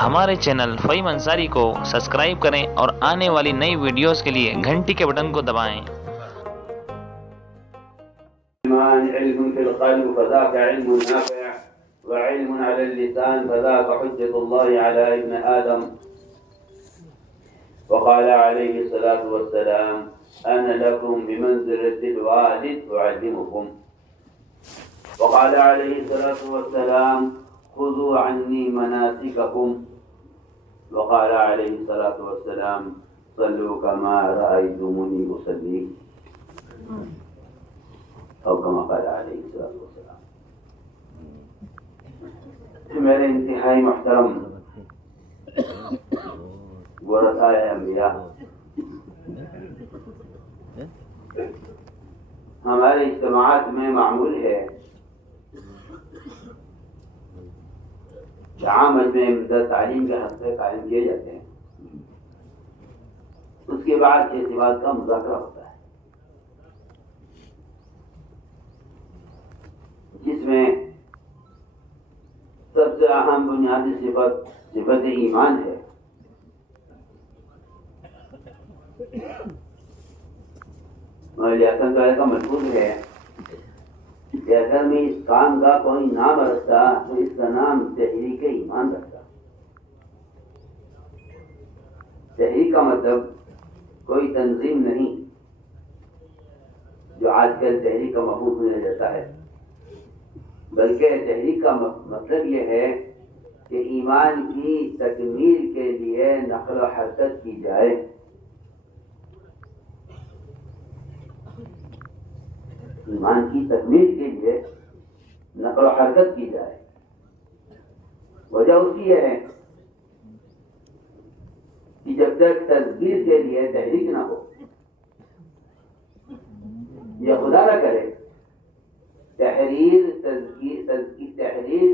ہمارے چینل فہیم انصاری کو سبسکرائب کریں اور آنے والی نئی ویڈیوز کے لیے گھنٹی کے بٹن کو دبائیں۔ علم في القلب فذاك علم نافع وعلم على اللسان فذاك حجة الله على ابن آدم. وقال عليه الصلاة والسلام أنا لكم بمنزلة الوالد أعلمكم. وقال عليه الصلاة والسلام خذوا عني مناسككم. وقال عليه الصلاة والسلام صلوا كما رأيتموني أصلي او كما قال عليه الصلاة والسلام. میرے انتہائی محترم ورثاء انبیاء، ہمارے اجتماعات میں معمول ہے کہ عام مجمع امداد تعلیم کے حلقے قائم کیے جاتے ہیں، اس کے بعد اس بات کا مذاکرہ ہوتا ہے جس میں سب سے اہم بنیادی صفت ایمان ہے۔ مولانا حسن تعالی کا ملفوظ ہے کہ اگر میں اس کام کا کوئی نام رکھتا تو اس کا نام تحریک ایمان رکھتا۔ تحریک کا مطلب کوئی تنظیم نہیں جو آج کل تحریک کا مفہوم سنا جاتا ہے، بلکہ تحریک کا مطلب یہ ہے کہ ایمان کی تکمیل کے لیے نقل و حرکت کی جائے۔ ایمان کی تکمیل کے لیے نقل و حرکت کی جائے۔ وجہ اس کی یہ ہے کہ جب تک تدبیر کے لیے تحریک نہ ہو، یہ خدا نہ کرے تحریر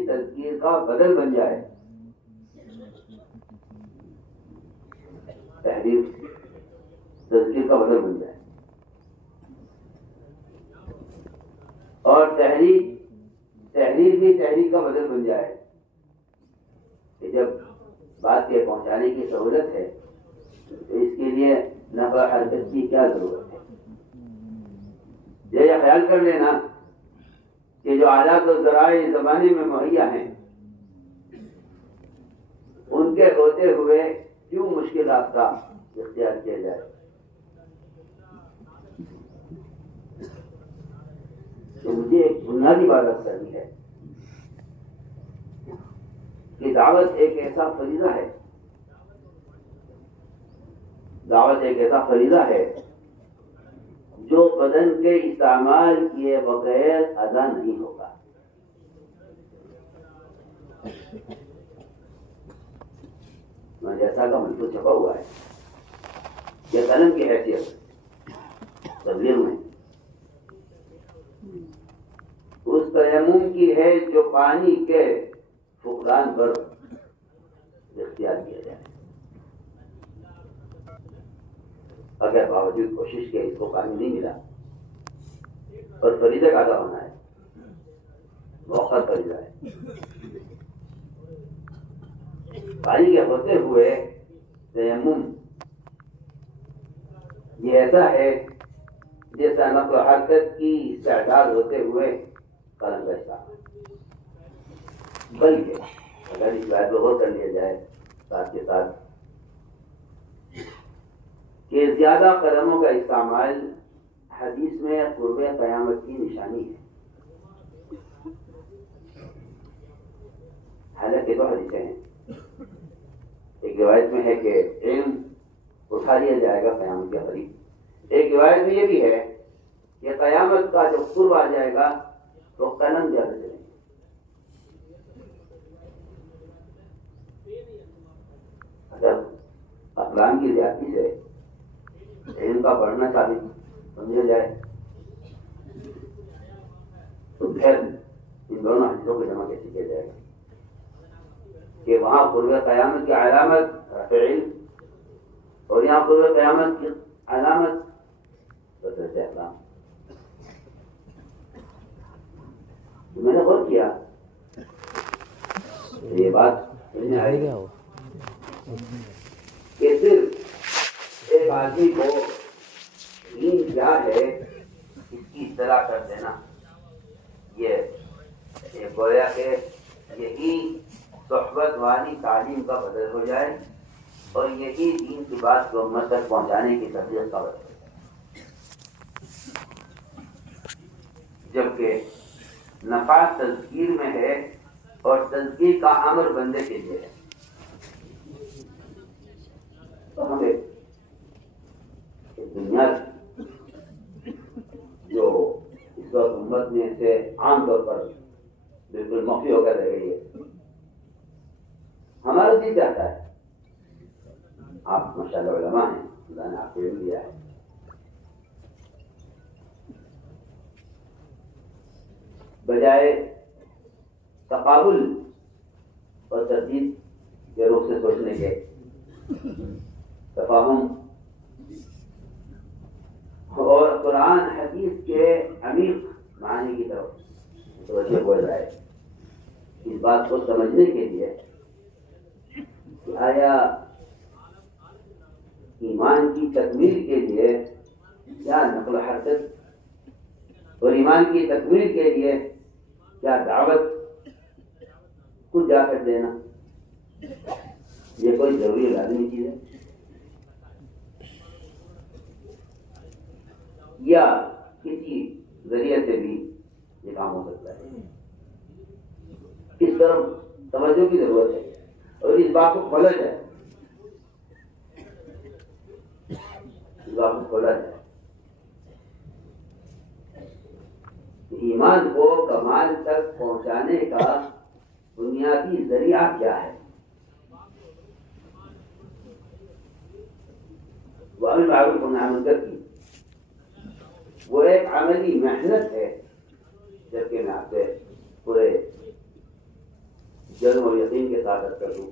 تذکیر کا بدل بن جائے، تحریر تذکیر کا بدل بن جائے، اور تحریر بھی تحریر کا بدل بن جائے کہ جب بات کے پہنچانے کی سہولت ہے تو اس کے لیے نقل و حرکت کی کیا ضرورت ہے۔ یہ خیال کر لینا کہ جو آلات و ذرائع زمانے میں مہیا ہیں ان کے ہوتے ہوئے کیوں مشکل راستہ اختیار کیا جائے۔ تو مجھے ایک بنیادی بات کرنی ہے کہ دعوت ایک ایسا فریضہ ہے، دعوت ایک ایسا فریضہ ہے جو بدن کے استعمال کیے بغیر ادا نہیں ہوگا۔ جیسا کا ملفوظ چھپا ہوا ہے، یہ قلم کی حیثیت تبلیغ میں اس تیمم کی ہے جو پانی کے فقدان پر اختیار کیا جائے۔ اگر باوجود کوشش کے اس کو پانی نہیں ملا اور فریضہ کا ادا ہونا ہے، موقع فریضہ ہے، پانی کے ہوتے ہوئے تیمم یہ ایسا ہے جیسا نقل و حرکت کی استعداد ہوتے ہوئے قلم کا استعمال۔ بلکہ اگر اس بات کو غور کر لیا جائے ساتھ کے ساتھ کہ زیادہ قلموں کا استعمال حدیث میں قرب قیامت کی نشانی ہے۔ حالانکہ دو حدیثیں ہیں، ایک روایت میں ہے کہ علم اٹھا لیا جائے گا قیامت کے قریب، ایک روایت میں یہ بھی ہے کہ قیامت کا جب قرب آ جائے گا تو قلم زیادہ چلیں گے۔ اگر اقلام کی زیادتی سے علم کا بڑھنا ثابت سمجھا جائے تو پھر ان دونوں حدیثوں کو جمع کیسے کیا جائے گا کہ وہاں قرب قیامت کی علامت رفع علم اور یہاں قرب قیامت کی علامت کثرت اقلام۔ میں نے غور کیا یہ بات کہ صرف ایک آدمی کو دین کیا ہے اس کی اطلاع کر دینا، یہ گویا کہ یہی صحبت والی تعلیم کا بدل ہو جائے اور یہی دین کی بات کو امت تک پہنچانے کی تبلیغ کا بدل ہو جائے، جبکہ نفع تذکیر میں ہے اور تذکیر کا امر بندے کے لیے ہے۔ تو ہمیں دنیا جو اس وقت امت میں سے عام طور پر بالکل مخفی ہو کر رہ گئی ہے، ہمارا جی چاہتا ہے، آپ ماشاءاللہ علماء ہیں، اللہ نے آپ کو علم دیا ہے، بجائے تقابل اور تردید کے رخ سے سوچنے کے تفاہم اور قرآن حدیث کے عمیق معنی کی طرف توجہ ہو جائے، اس بات کو سمجھنے کے لیے کہ آیا ایمان کی تکمیل کے لیے کیا نقل و حرکت اور ایمان کی تکمیل کے لیے کیا دعوت خود جا کر دینا یہ کوئی ضروری لازمی چیز ہے، یا کسی ذریعے سے بھی یہ کام ہو سکتا ہے؟ اس طرف توجہ کی ضرورت ہے اور اس بات کو کھولا جائے، اس بات کو کھولا جائے کہ ایمان کو کمال تک پہنچانے کا بنیادی ذریعہ کیا ہے۔ وَأَمْرُ بِالْمَعْرُوفِ وَنَهْيِ عَنِ الْمُنكَرِ کی وہ ایک عملی محنت ہے، جبکہ میں آپ سے پورے جذب اور یقین کے ساتھ عرض کر دوں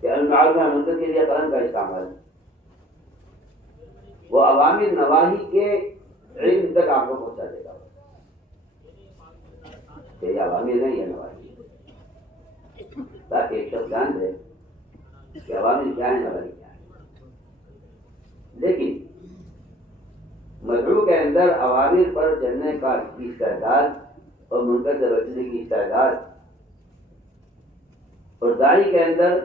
کہ المعروف و منکر کے لیے قلم کا استعمال وہ عوامی نواہی کے علم تک آپ کو پہنچا دے گا کہ یہ عوامی نہیں، یہ نواہی ہے، تاکہ ایک شخص جان دے کہ عوامی کیا ہے، نواہی کیا ہے۔ لیکن مدعو کے اندر عوامر پر چلنے کا استعداد اور منکر سے بچنے کی استعداد، اور داعی کے اندر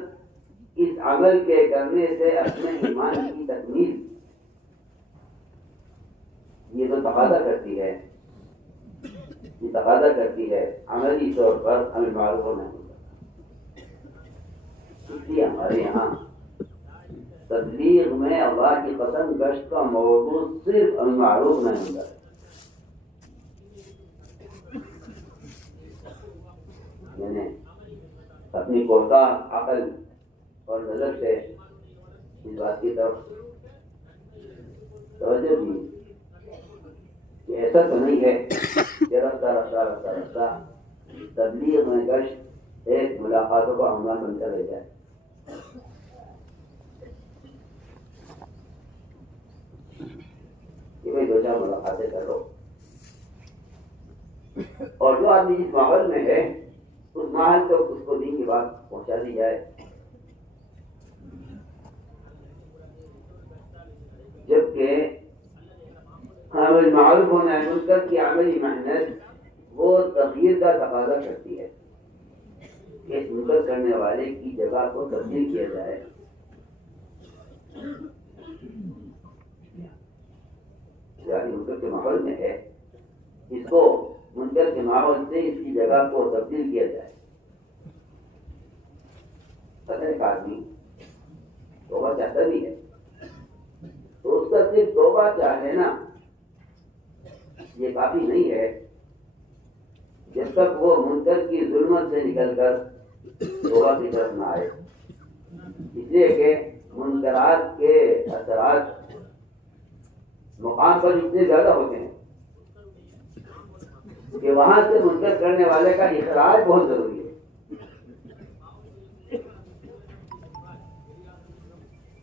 اس عمل کے کرنے سے اپنے ایمان کی تکمیل، یہ تو تقاضا کرتی ہے، یہ تقاضا کرتی ہے عملی طور پر امر معروف و نہی منکر۔ اس لیے ہمارے یہاں تبلیغ میں اللہ کی قسم گشت کا موضوع صرف امر معروف نہی منکر ہے، یعنی اپنی کوتاہ عقل اور نظر سے اس بات کی طرف توجہ دی کہ ایسا تو نہیں ہے کہ رفتہ رفتہ رفتہ رفتہ تبلیغ میں گشت ایک ملاقاتوں کا عنوان بن کر رہ جائے۔ کہ بھائی دو چار ملاقاتیں کر لو، اور جو آدمی جس ماحول میں ہے اس ماحول تک اس کو دین کی بات پہنچا دی جائے، جبکہ امر معروف و نہی منکر کی عملی محنت وہ تغییر کا تقاضا کرتی ہے کہ اس منکر کرنے والے کی جگہ کو تبدیل کیا جائے، یعنی منکر کے ماحول میں ہے، اس کو منکر کے ماحول سے اس کی جگہ کو تبدیل کیا جائے۔ اگر ایک آدمی توبہ چاہتا بھی ہے تو اس کا صرف توبہ چاہنا یہ کافی نہیں ہے جب تک وہ منکر کی ظلمت سے نکل کر توبہ کی طرف نہ آئے، اس لیے کہ منکرات کے اثرات مقام پر اتنے زیادہ ہوتے ہیں کہ وہاں سے منکر کرنے والے کا اخراج بہت ضروری ہے۔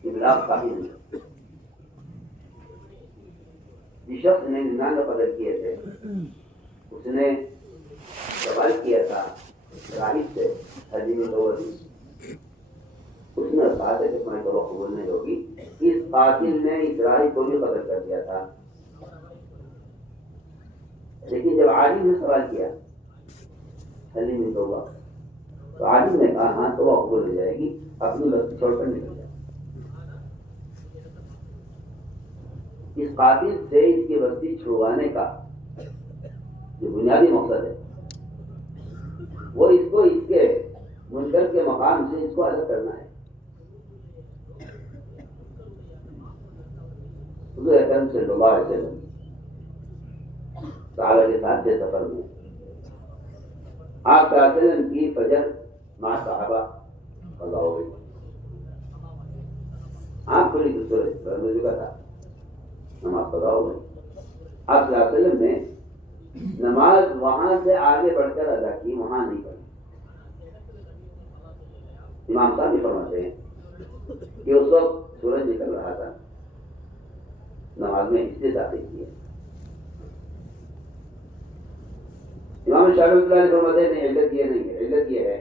ابلاغ کافی نہیں۔ جس شخص نے 99 قتل کیے تھے اس نے سوال کیا تھا راہب سے، حجی میں کہا تھا کہ تمہاری توبہ قبول نہیں ہوگی، اس قاتل نے اس راہی کو بھی قتل کر دیا تھا. لیکن جب عالم نے سوال کیا حلی میں توبہ، تو عالم نے کہا ہاں توبہ قبول ہو جائے گی، اپنی بستی چھوڑ کر نکل جائے. اس قاتل سے اس کی بستی چھڑوانے کا جو بنیادی مقصد ہے وہ اس کو اس کے منکر کے مقام سے اس کو الگ کرنا ہے. حضور اکرم صلی اللہ علیہ وسلم صحابہ کے ساتھ تھے سفر میں. آپ صلی اللہ علیہ وسلم کی فجر مع صحابہ قضا ہو گئی. آنکھ کھلی تو سورج بڑھنے چکا تھا، نماز قضا ہو گئی. آپ صلی اللہ علیہ وسلم نے نماز وہاں سے آگے بڑھ کر ادا کی، وہاں نہیں پڑھی. امام صاحب بھی فرماتے ہیں کہ اس وقت سورج نکل رہا تھا، نماز میں اس لیے داخل کیے. امام شافعی رحمۃ اللہ علیہ فرماتے ہیں علت یہ نہیں ہے، علت یہ ہے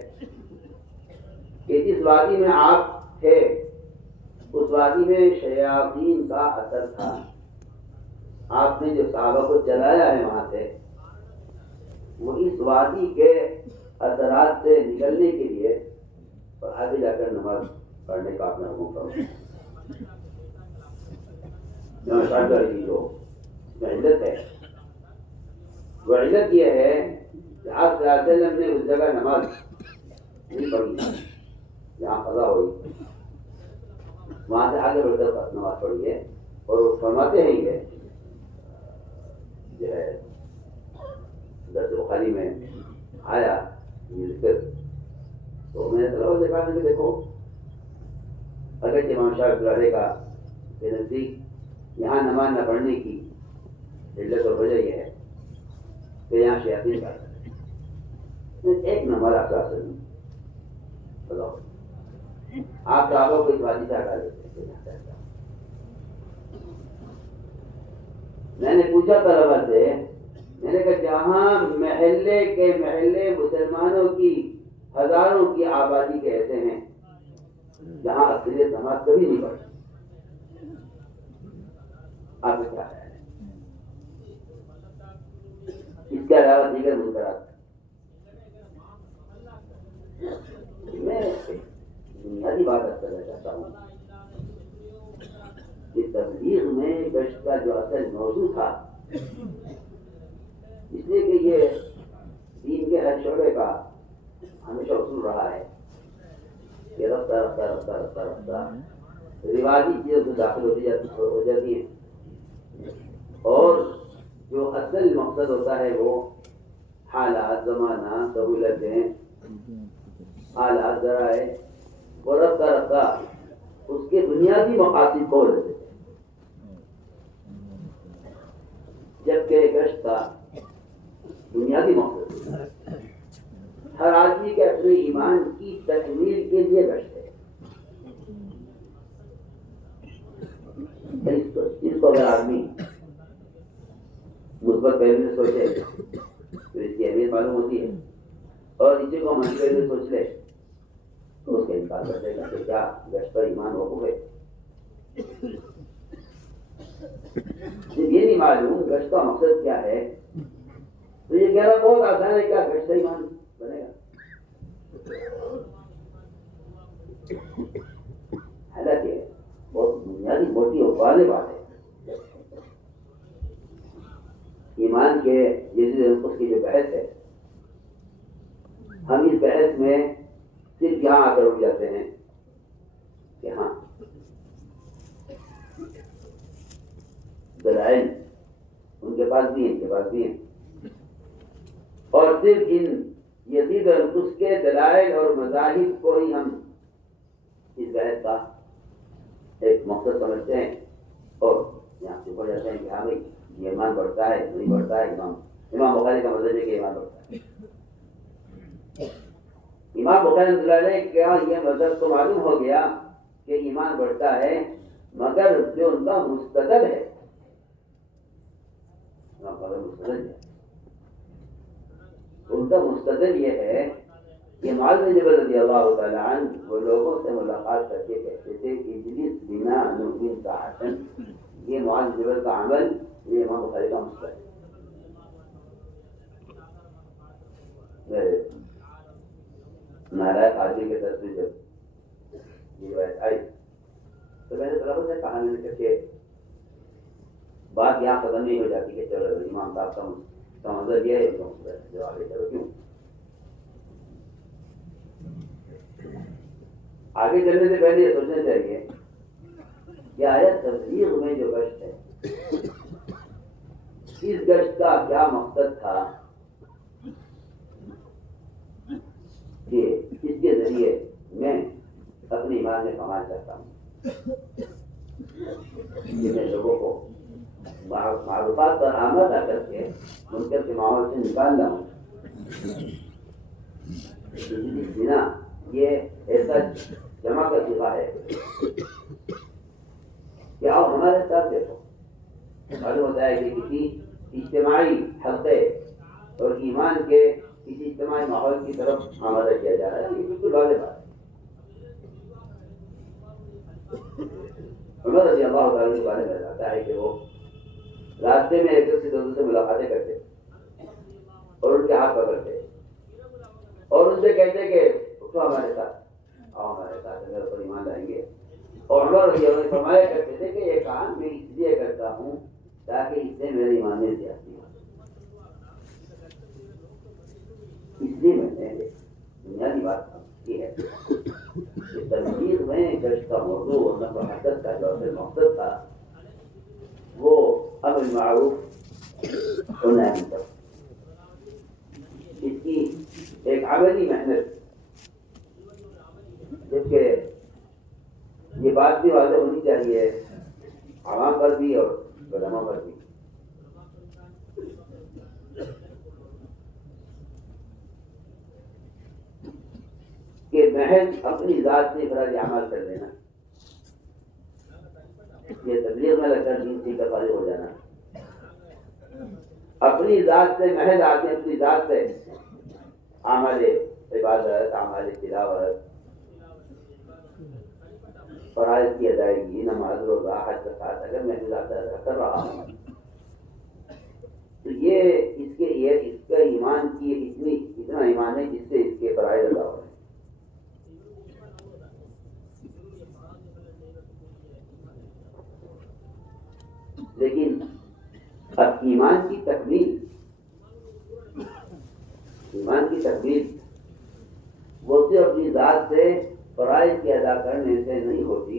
کہ جس وادی میں آپ تھے اس وادی میں شیاطین کا اثر تھا. آپ نے جو صحابہ کو چلایا ہے وہاں سے، وہ اس وادی کے اثرات سے نکلنے کے لیے اور آگے جا کر نماز پڑھنے کا اپنا حکم کرو. جو علت ہے وہ علت یہ ہے کہ آپ صلی اللہ علیہ وسلم نے اس جگہ نماز نہیں پڑھی جہاں قضا ہوئی، وہاں سے آگے بڑھ کر نماز پڑھی ہے. اور وہ فرماتے ہیں یہ جو ہے درس بخاری میں آیا یہ ذکر، تو میں نے طلبہ سے کہا کہ دیکھو اگرچہ امام شافعی کا کے نزدیک یہاں نماز نہ پڑھنے کی علت اور وجہ یہ ہے کہ یہاں شیاطین کا ایک نمبر آپ کا آپ صحابہ کو اس وادی سے ہٹا دیتے ہیں. میں نے پوچھا طلبہ سے، میں نے کہا جہاں محلے کے محلے مسلمانوں کی ہزاروں کی آبادی کے ایسے ہیں جہاں اکثریت نماز کبھی نہیں پڑھتی، آپ کو کیا ہے اس کے علاوہ دیگر منکرات؟ میں بنیادی بات کرنا چاہتا ہوں کہ تبلیغ میں گشت کا جو اصل موضوع تھا، اس لیے کہ یہ دین کے ہر شعبے کا ہمیشہ اصول رہا ہے کہ رفتہ رفتہ رفتہ رفتہ رفتہ رواجی چیزوں سے داخل ہو جاتی ہیں، اور جو اصل مقصد ہوتا ہے وہ حالات، زمانہ، سہولتیں، آلات، ذرائع، وہ رفتہ رفتہ اس کے بنیادی مقاصد کو بدل دیتے ہیں. جبکہ گشت کا بنیادی مقصد ہر آدمی کے اپنے ایمان کی تکمیل کے لیے گشت ہے. اس کو اگر آدمی مثبت پہلو سے سوچے تو اس کی اہمیت معلوم ہوتی ہے، اور اسی کو منفی پہلو سے سوچ لے تو اس کا انکار کر دے گا کہ کیا گشت پر ایمان وقوف ہے. جب یہ نہیں معلوم گشت کا مقصد کیا ہے تو یہ کہنا بہت آسان ہے، کیا گشت ایمان بنے گا؟ حالانکہ بہت بنیادی موٹی اور واضح بات ہے. ایمان کے اس کی جو بحث ہے، ہم اس بحث میں صرف یہاں آ کر رک جاتے ہیں کہ ہاں دلائل ان کے پاس بھی ہیں، ان کے پاس بھی ہیں، اور صرف ان یزید اور اس کے دلائل اور مذاہب کو ہی ہم اس بحث کا ایک مقصد سمجھتے ہیں، اور یہاں سے پڑھ جاتے ہیں کہ ہاں بھائی یہ ایمان بڑھتا ہے نہیں بڑھتا ہے. امام بخاری کا مطلب ہے کہ ایمان بڑھتا ہے. امام بخاری رحمۃ اللہ علیہ کیا یہ مذہب تو معلوم ہو گیا کہ ایمان بڑھتا ہے، مگر جو ان کا مستدل ہے ان کا مستدل یہ ہے یہ معاذ بن جبل رضی اللہ تعالیٰ عنہ وہ لوگوں سے ملاقات کر کے کہتے تھے کہ اجلس بنا نؤمن ساعتاً. یہ معاذ بن جبل کا عمل یہ امام بخاری کا مسئلہ ہے. نارائن آدمی کے طرف سے جب یہ روایت آئی تو میں نے طلبہ سے کہا میں نے کہ بات یہاں ختم نہیں ہو جاتی کہ چلو امام صاحب کا منظر یہ ہے جو آگے چلو. کیوں آگے چلنے سے پہلے یہ سوچنا چاہیے کہ آیا تبلیغ میں جو گشت ہے اس گشت کا کیا مقصد تھا کہ اس کے ذریعے میں اپنی ایمان میں کمانا چاہتا ہوں کہ میں لوگوں کو معروفات پر آمدہ کر کے منکر کے ماحول سے نکال لاؤں. بنا یہ ایسا جمع کا صیغہ ہے کہ آپ ہمارے ساتھ دیکھو. معلوم ہوتا ہے کہ کسی اجتماعی حلقے اور ایمان کے کسی اجتماعی ماحول کی طرف آمادہ کیا جا رہا ہے. یہ بالکل واضح بات ہے. عمر رضی اللہ تعالیٰ کے بارے میں بتاتا ہے کہ وہ راستے میں ایک دوسرے سے ملاقاتیں کرتے اور ان کے ہاتھ پکڑتے اور ان سے کہتے کہ اٹھو ہمارے ساتھ، آؤ ہمارے ساتھ، میرے پر ایمان لائیں گے. اور عمر رضی اللہ عنہ فرمایا کرتے تھے کہ یہ کام میں اس لیے کرتا ہوں تاکہ اس سے میرے ایمان میں زیادتی ہو. اس لیے میں نے بنیادی بات کی ہے کہ تبلیغ میں گشت کا موضوع اور نفع و حدت کا جو اصل مقصد تھا وہ امر معروف اور نہی عنکر. اس کی ایک عملی محنت، جبکہ یہ بات بھی واضح ہونی چاہیے عوام پر بھی اور علماء پر بھی کہ محض اپنی ذات سے افراد عمل کر لینا، یہ تبلیغ میں لگ کر دین سیکھ کر فارغ ہو جانا، اپنی ذات سے محض آدمی اپنی ذات سے اعمال عبادت، اعمال تلاوت، فرائض کی ادائیگی، نماز روزہ حج زکات اگر میں ادا کر رہا ہوں تو یہ اس کا ایمان کی اتنا ایمان ہے جس سے اس کے فرائض ادا ہو رہے ہیں. لیکن اب ایمان کی تکمیل وہ صرف اپنی ذات سے فرائض کی ادا کرنے سے نہیں ہوتی،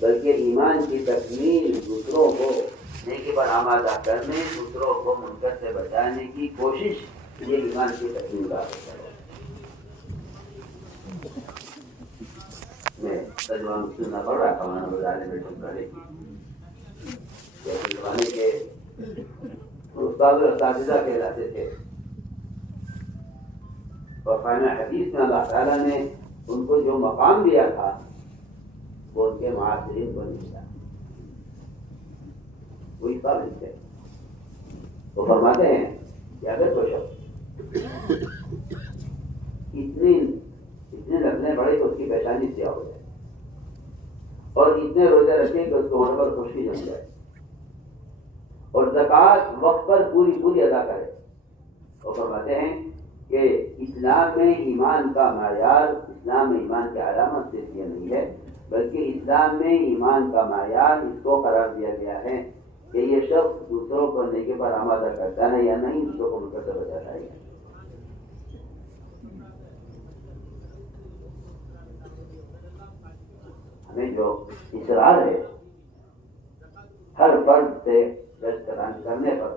بلکہ ایمان کی تکمیل دوسروں کو نیکی پر آمادہ کرنے، دوسروں کو منکر سے بچانے کی کوشش، یہ ایمان کی تکمیل کا ہوتا ہے. میں ترجمہ مسلم نہ پڑھ رہا تھا، مولانا بزارے میں ٹھمکانے کی زمانے کے استاد اور اساتذہ کہلاتے تھے اور فائنہ حدیث میں اللہ تعالیٰ نے ان کو جو مقام دیا تھا وہ ان کے معاصرین کو نہیں تھا. وہی قابل تھے. وہ فرماتے ہیں کہ اگر کوئی شخص اتنے نفلیں پڑھے کہ اس کی پیشانی سیاہ ہو جائے اور اتنے روزے رکھیں کہ اس کو ہونے پر خشکی جم جائے اور زکوٰۃ وقت پر پوری ادا کرے. وہ فرماتے ہیں کہ اسلام میں ایمان کا معیار، اسلام میں ایمان کی علامت صرف یہ نہیں ہے بلکہ اسلام میں ایمان کا معیار اس کو قرار دیا گیا ہے کہ یہ شخص دوسروں کو نیکی پر آمادہ کرتا ہے یا نہیں، دوسروں کو منکر سے بچاتا ہے. ہمیں جو اصرار ہے ہر فرد سے گشت کرنے پر،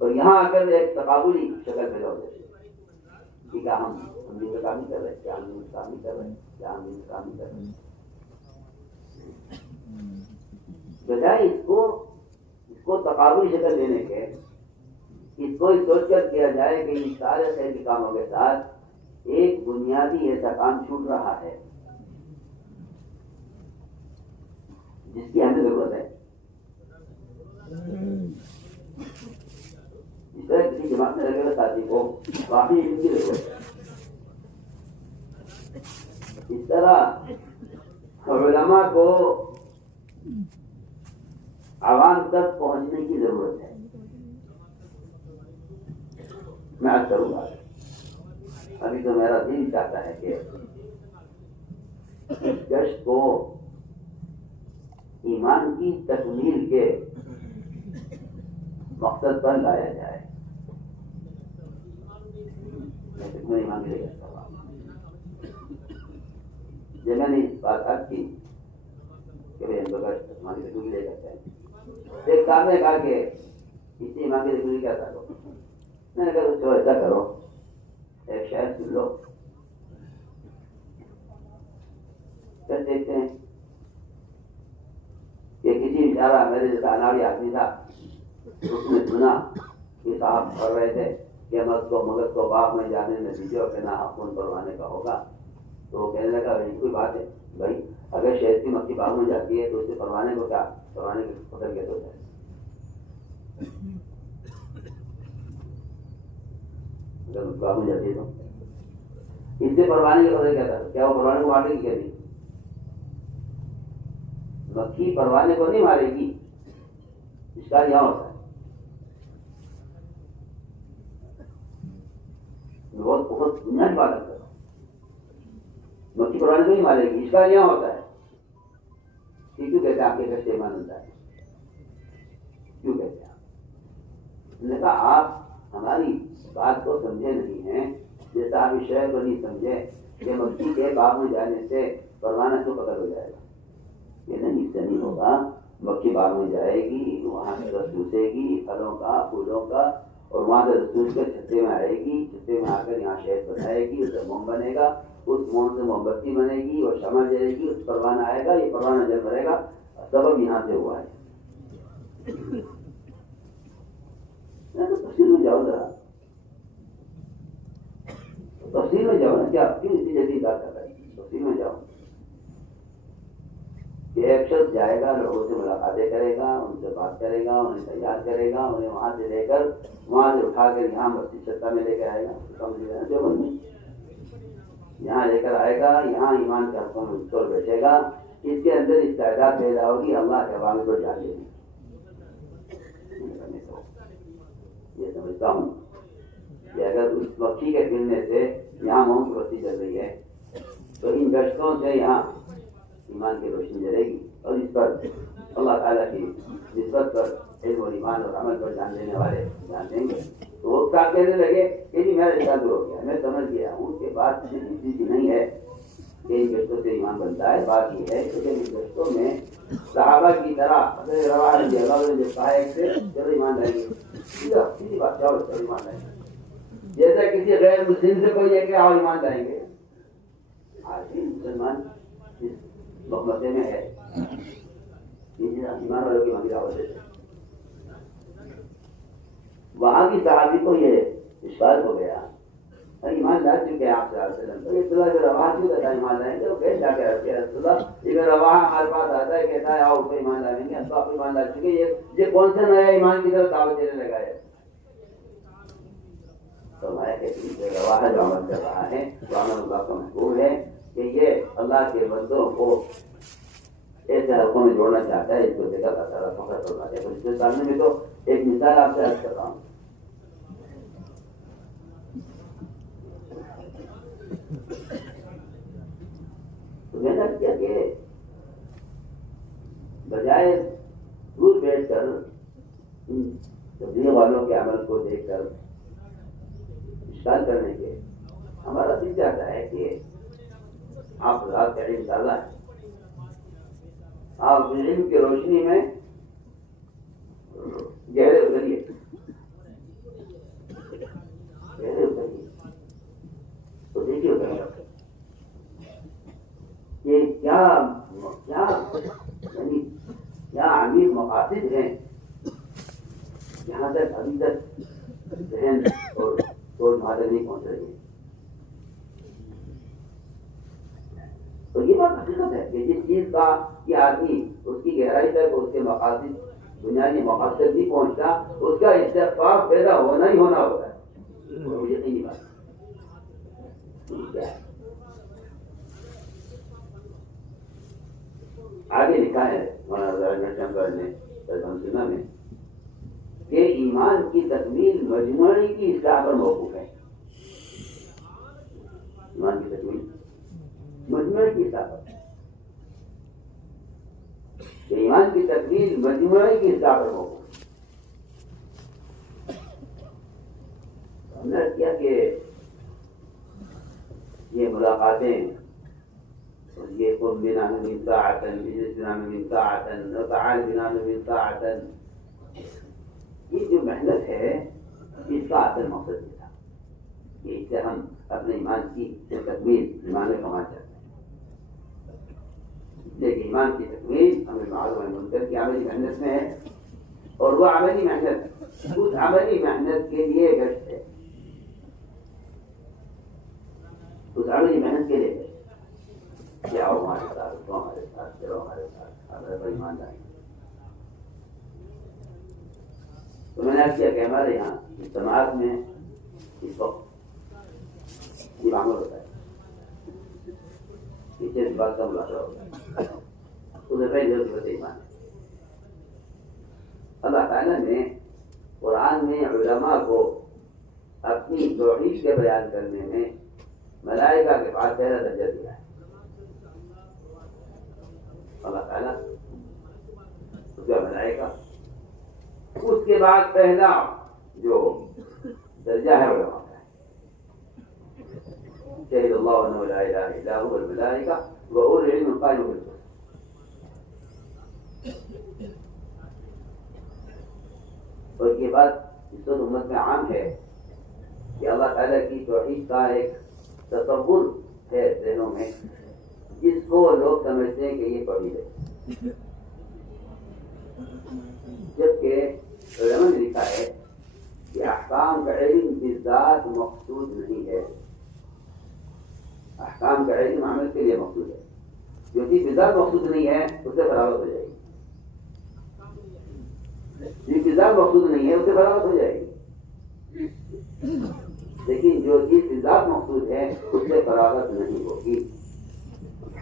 اور یہاں آ کر ایک تقابلی شکل پیدا ہو جاتی ہے کہ کیا ہم یہ کام نہیں کر رہے، کیا ہم یہ کام نہیں کر رہے، کیا ہم یہ کام نہیں کر رہے. بجائے اس کو تقابلی شکل دینے کے، اس کو سوچ کر کیا جائے کہ ان سارے خیر کے کاموں کے ساتھ ایک بنیادی ایسا کام چھوٹ رہا ہے جس کی ہمیں ضرورت ہے. اس طرح کسی جماعت میں لگے ہوئے ساتھی کو واقعی علم کی ضرورت ہے. اس طرح علماء کو عوام تک پہنچنے کی ضرورت ہے. میں عرض کروں گا ابھی تو میرا دل چاہتا ہے کہ جشن کو ایمان کی تکمیل کے مقصد پر لایا جائے. میں تکمیل ایمان کے لیے کہتا ہوں. جب میں نے اس بات عرض کی کہ ہم لوگ ایمان کی تکمیل لے کرتے ہیں، ایک صاحب نے کہا کہ اس سے ایمان کی تکمیل کیا کرو. میں نے کہا تو ایسا کرو، ایک شاعر سن لو، پھر دیکھتے ہیں کہ کسی بیچارہ میرے جیسا اناڑی آدمی تھا، اس نے سنا کہ صاحب پڑھ رہے تھے کہ مغز کو باغ میں جانے میں دیجیے اور کہنا خون پروانے کا ہوگا. تو وہ کہنے لگا کوئی بات ہے بھائی، اگر شہد کی مکھی باغ میں جاتی ہے تو اس سے پروانے کو کیا، پروانے کی قدر کیسے ہوتا ہے؟ اگر باغ میں جاتی ہے تو اس سے پروانے کی قدر کیا تھا؟ کیا وہ پروانے کو مارے گی؟ کیا نہیں؟ مکھی پروانے کو نہیں مارے گی. اس کا یہاں ہوتا ہے بہت بنیادی بات ہے. مکھی پروانے کو نہیں مارے گی، اس کا یہاں ہوتا ہے. کیوں کہتے ہیں آپ کے کشتے ایمان ہوتا ہے؟ کیوں کہتے ہیں آپ؟ نے کہا آپ ہماری بات کو سمجھے نہیں ہیں، جیسا آپ اس شہر کو نہیں سمجھے کہ مکھی کے باغ میں جانے سے پروانہ کیوں قتل ہو جائے گا. یہ نہیں، اس سے نہیں ہوگا. مکھی باغ میں جائے گی، وہاں سے رس چوسے گی پھلوں کا پھولوں کا، اور وہاں سے رس چوس کے چھتے میں آئے گی. چھتے میں آ کر یہاں شہد بنائے گی، اس سے موم بنے گا، اس موم سے موم بتی بنے گی اور شمع جلے گی، اس پروانہ آئے گا. یہ پروانہ جل بنے گا، سبب یہاں سے ہوا ہے. تفصیل میں جاؤ ذرا، تفصیل میں جاؤ نا. کیا کیوں اتنی جلدی بات کر رہے ہیں؟ تفصیل میں جاؤ. ایک شخص جائے گا، لوگوں سے ملاقاتیں کرے گا، ان سے بات کرے گا، انہیں تیار کرے گا، انہیں وہاں سے لے کر وہاں سے اٹھا کر یہاں مسجد چھتا میں لے کے آئے گا. سمجھ گئے نا جو بندی یہاں لے کر آئے گا، یہاں ایمان کا حکم پر بیٹھے گا. اس کے اندر استعداد پیدا ہوگی اللہ کے عوام کو جا دے گی. یہ سمجھتا ہوں کہ اگر اس مکھی کے گرنے سے یہاں موم کی بتی چل رہی ہے تو ان گشتوں سے یہاں ایمان کی روشنی جلے گی. اور اس پر اللہ تعالیٰ کی نسبت پر علم اور ایمان اور عمل پر جان دینے والے جان دیں گے. تو وہ کہا کہنے لگے کہ جی میرا رشتہ دور ہو گیا، میں سمجھ گیا ہوں کہ بات اتنی سی نہیں ہے کہ ان گشتوں سے ایمان بنتا ہے. بات یہ ہے کہ ان گشتوں میں صحابہ کی طرح چلو ایمان لائیں گے، سیدھی بات کیا ہوتا ہے ایمان لائیں گے. جیسا کسی غیر مسلم سے کوئی ہے کہ آؤ ایمان لائیں گے. آج بھی مسلمان اس مقدمے میں ہے ایمان والوں کی مانگی دعوت دیتے. وہاں کی صحابی کو یہ اشکال ہو گیا، ایمان لا چکے ہیں آپ صلی اللہ علیہ وسلم، تو یہ اللہ جو رواح کیوں کہتا ہے ایمان لائیں گے؟ وہ کہہ جا کے رکھے رسول اللہ یہ رواح ہمارے پاس آتا ہے، کہتا ہے آؤ اس کو ایمان لائیں گے. تو آپ ایمان لا چکے، یہ کون سے نیا ایمان کی طرف دعوت دینے لگا ہے؟ تو میں رواح جو عمل کر رہا ہے تو عمل اللہ کا محبوب ہے کہ یہ اللہ کے بندوں کو ایسے حلقوں میں جوڑنا چاہتا ہے. اس کو دیکھا تھا سارا فخر کرنا ہے. اس کے سامنے میں تو ایک مثال آپ سے عرض کر رہا ہوں. تو میں نے کیا کہ بجائے دور بیٹھ کر تبلیغ والوں کے عمل کو دیکھ کر اشکال کرنے کے، ہمارا دل چاہتا ہے کہ آپ رات کا علم ڈالا ہے، آپ علم کی روشنی میں گہرے اتریے، گہرے اتریے تو دیکھیے کہ کیا یعنی کیا عمیق مقاصد ہیں یہاں تک ابھی تک ذہن اور سوچ مادر نہیں پہنچ رہی ہے. تو یہ بات حقیقت ہے کہ جس چیز کا کہ آدمی اس کی گہرائی تک اس کے مقاصد بنیادی مقصد نہیں پہنچتا، اس کا استغفار پیدا ہونا ہی ہونا ہوتا ہے، وہ یقینی بات ہے۔ آگے لکھا ہے مولانا شنکر نے سنا میں کہ ایمان کی تکمیل مجموعی کی اصلاح پر موقوف ہے۔ ایمان کی تکمیل مجموعی کی اصلاح پر، کہ ایمان کی تکمیل مجموعی کی اصلاح پر موقوف ہے۔ ہم نے کیا کہ یہ ملاقاتیں، یہ قم بنا من ساعة بجلسنا من ساعة وتعال بنا من ساعة، یہ جو محنت ہے اس کا اصل مقصد یہ تھا کہ اس سے ہم اپنے ایمان کی تکمیل، ایمان کما چاہتے ہیں، لیکن ایمان کی تکمیل ہمیں معلوم ہے منکر کی عملی محنت میں ہے، اور وہ عملی محنت اس عملی محنت کے لیے گشت ہے، اس عملی محنت کے لیے گشت کیا ہو ہمارے ساتھ، تو ہمارے ساتھ، چلو ہمارے ساتھ، ہمارے پر ایمان لائیں۔ تو میں نے آپ کیا کہ ہمارے یہاں اجتماعات میں اس وقت یہ معمول ہوتا ہے، پیچھے اس بات کا ملاقہ ہوتا ہے، اسے پہلے ضرورت ایمان ہے۔ اللہ تعالیٰ نے قرآن میں علماء کو اپنی توحید کے بیان کرنے میں ملائکہ کے پاس پہلا درجہ دیا ہے۔ اللہ تعالیٰ اس کا ملائکہ، اس کے بعد پہلا جو درجہ ہے علماء کا ہے۔ شہد اللہ انہ لا الہ الا هو الملائکہ واولو العلم قائما بالقسط۔ اور یہ بات اس وقت امت میں عام ہے کہ اللہ تعالیٰ کی توحید کا ایک تصور ہے ذہنوں میں، جس کو لوگ سمجھتے ہیں کہ یہ توحید ہے، جبکہ علماء نے لکھا ہے کہ احکام کا علم بالذات مقصود نہیں ہے، احکام کا علم عمل کے لیے مقصود ہے، جو چیز بالذات مقصود نہیں ہے اس سے برابر ہو جائے گی، جو بالذات مقصود نہیں ہے اس سے برابر ہو جائے گی، لیکن جو چیز بالذات مقصود ہے اس سے برابر نہیں ہوگی۔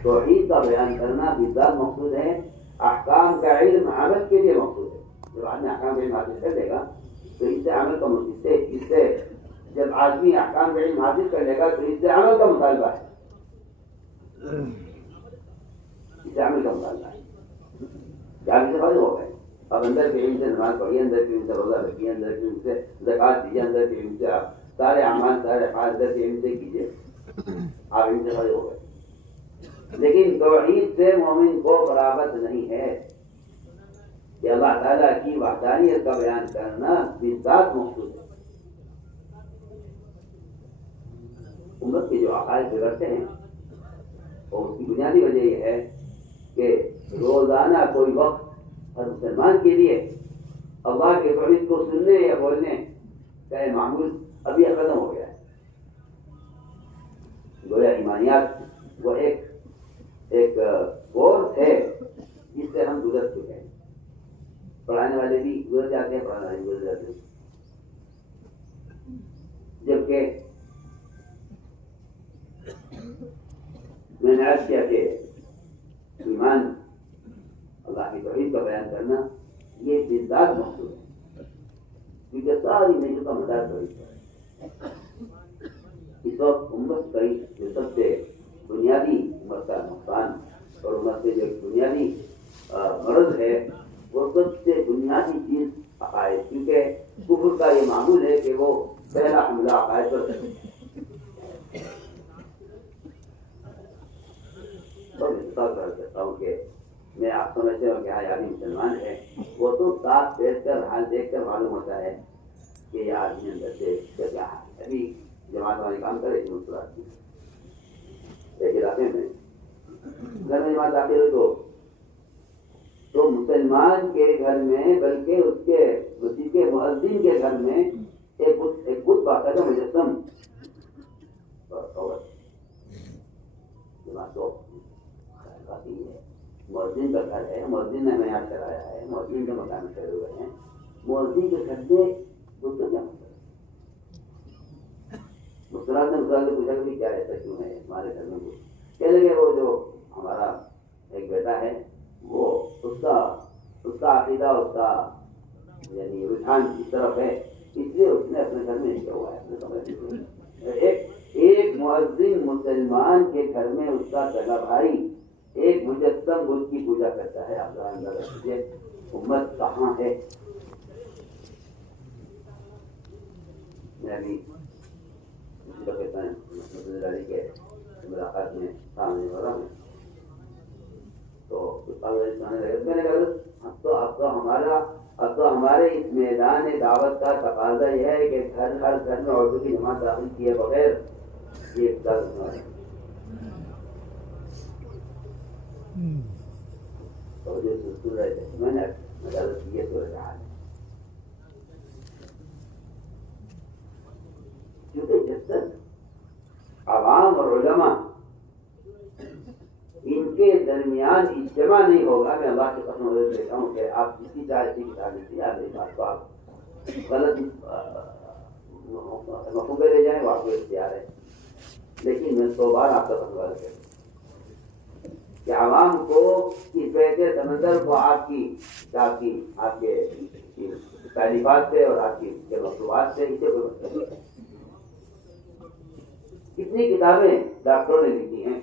توحید کا بیان کرنا بالذات مقصود ہے، احکام کا علم عمل کے لیے مقصود ہے۔ جب آدمی احکام کا علم حاصل کر لے گا تو اس سے عمل کا اس سے جب آدمی احکام کا علم حاصل کر لے گا تو اس سے عمل کا مطالبہ ہے، اس سے عمل کا مطالبہ ہے کہ آپ سے فارغ ہو گئے، اب اندر کے علم سے نماز پڑھی، اندر کے علم سے روزہ رکھیے، اندر کے علم سے زکوٰۃ دیجیے، اندر کے علم سے آپ سارے اعمال سارے افعال اندر کے علم سے کیجیے، آپ علم سے فارغ ہو گئے۔ لیکن توحید سے مومن کو برابر نہیں ہے کہ اللہ تعالیٰ کی وحدانیت کا بیان کرنا بالذات مقصود ہے۔ امت کے جو عقائد بگڑتے ہیں اور اس کی بنیادی وجہ یہ ہے کہ روزانہ کوئی وقت ہر مسلمان کے لیے اللہ کے توحید کو سننے یا بولنے کا یہ معمول ابھی ختم ہو گیا ہے۔ گویا ایمانیات وہ ایک کورس ہے جس سے ہم گزر چکے ہیں، پڑھانے والے بھی گزر جاتے ہیں، پڑھانے والے بھی گزر جاتے ہیں، جبکہ میں نے عرض کیا کہ ایمان اللہ کی توحید کا بیان کرنا یہ بالذات مقصود ہے، کیونکہ ساری نیکیوں کا مدار توحید پر ہے۔ اس وقت امت کا جو سب سے بنیادی امت کا نقصان اور امت کے جو بنیادی مرض ہے وہ سب سے بنیادی چیز عقائد، کیونکہ کفر کا یہ معمول ہے کہ وہ پہلا حملہ عقائد پر کرتے ہیں۔ تو میں کر سکتا ہوں کہ میں آپ سمجھتے ہوں کہ ہاں آدمی مسلمان ہے، وہ تو ساتھ بیٹھ کر حال دیکھ کر معلوم ہوتا ہے کہ یہ آدمی اندر سے کیا ہے۔ ابھی جماعت والے کام کرے تھے مسلمان کی ایک علاقے میں گھر میں جماعت داخل ہوئی تو مسلمان کے گھر میں بلکہ اس کے مسجد کے مؤذن کے گھر میں ایک بت باقاعدہ مجسم جماعت تو ہے، مؤذن مؤذن کا گھر ہے، مؤذن نے ہمیں یہاں چلایا ہے، مؤذن کے مکان میں ٹھہرے ہوئے ہیں، مؤذن کے گھر سے دودھ کا کیا مطلب؟ مسکرات نے پوچھا کہ کیا ایسا کیوں ہے ہمارے گھر میں؟ کہنے لگے وہ جو ہمارا ایک بیٹا ہے وہ اس کا عقیدہ اس کا یعنی رجحان اس طرف ہے، اس لیے اس نے اپنے گھر میں نہیں کیا ہوا ہے، اپنے کمرے میں۔ ایک مؤذن مسلمان کے گھر میں اس کا سگا بھائی ایک مجسم بدھ کی پوجا کرتا ہے، آپ کا اندازہ کیجیے امت کہاں ہے۔ میں ابھی پاکستانی کے ملاقات میں سامنے ہو رہا ہوں تو میں نے کہا اب تو ہمارے اس میدان دعوت کا تقاضا یہ ہے کہ ہر گھر میں عورتوں کی جماعت داخل کیے بغیر یہ افطار رہے تھے۔ میں نے یہ صورت حال ہے، کیونکہ جب تک عوام اور علماء ان کے درمیان اجتماع نہیں ہوگا، میں اللہ کی قسم دیتا ہوں کہ آپ جس کی چاہے کی کتاب لکھیے، آپ میری بات کو آپ غلط مفہوم لے جائیں وہ آپ کو اختیار ہے، لیکن میں 100 بار آپ کا فیصلہ کروں کہ عوام کو اس بہتر سمندر کو آپ کے تعلیمات سے اور آپ کی مطلوبات سے اسے کوئی مطلب نہیں ہے۔ کتنی کتابیں ڈاکٹروں نے لکھی ہیں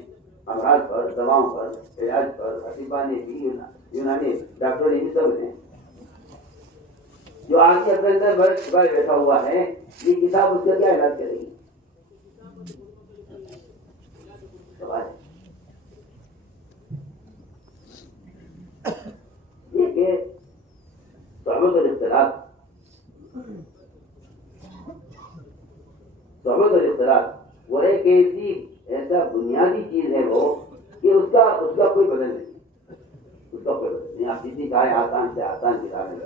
امراض پر، دواؤں پر، علاج پر، حسیبانی بھی، یونانی ڈاکٹروں نے سب نے، جو آج کے اپنے اندر برس بھر بیٹھا ہوا ہے، یہ کتاب اس کا کیا علاج کرے گی؟ سوال یہ کہ صحبت اور اختلاط وہ ایک ایسا بنیادی چیز ہے وہ کہ اس کا کوئی بدل نہیں، اس کا کوئی بدل نہیں۔ آپ کسی چاہے آسان سے آسان کتابیں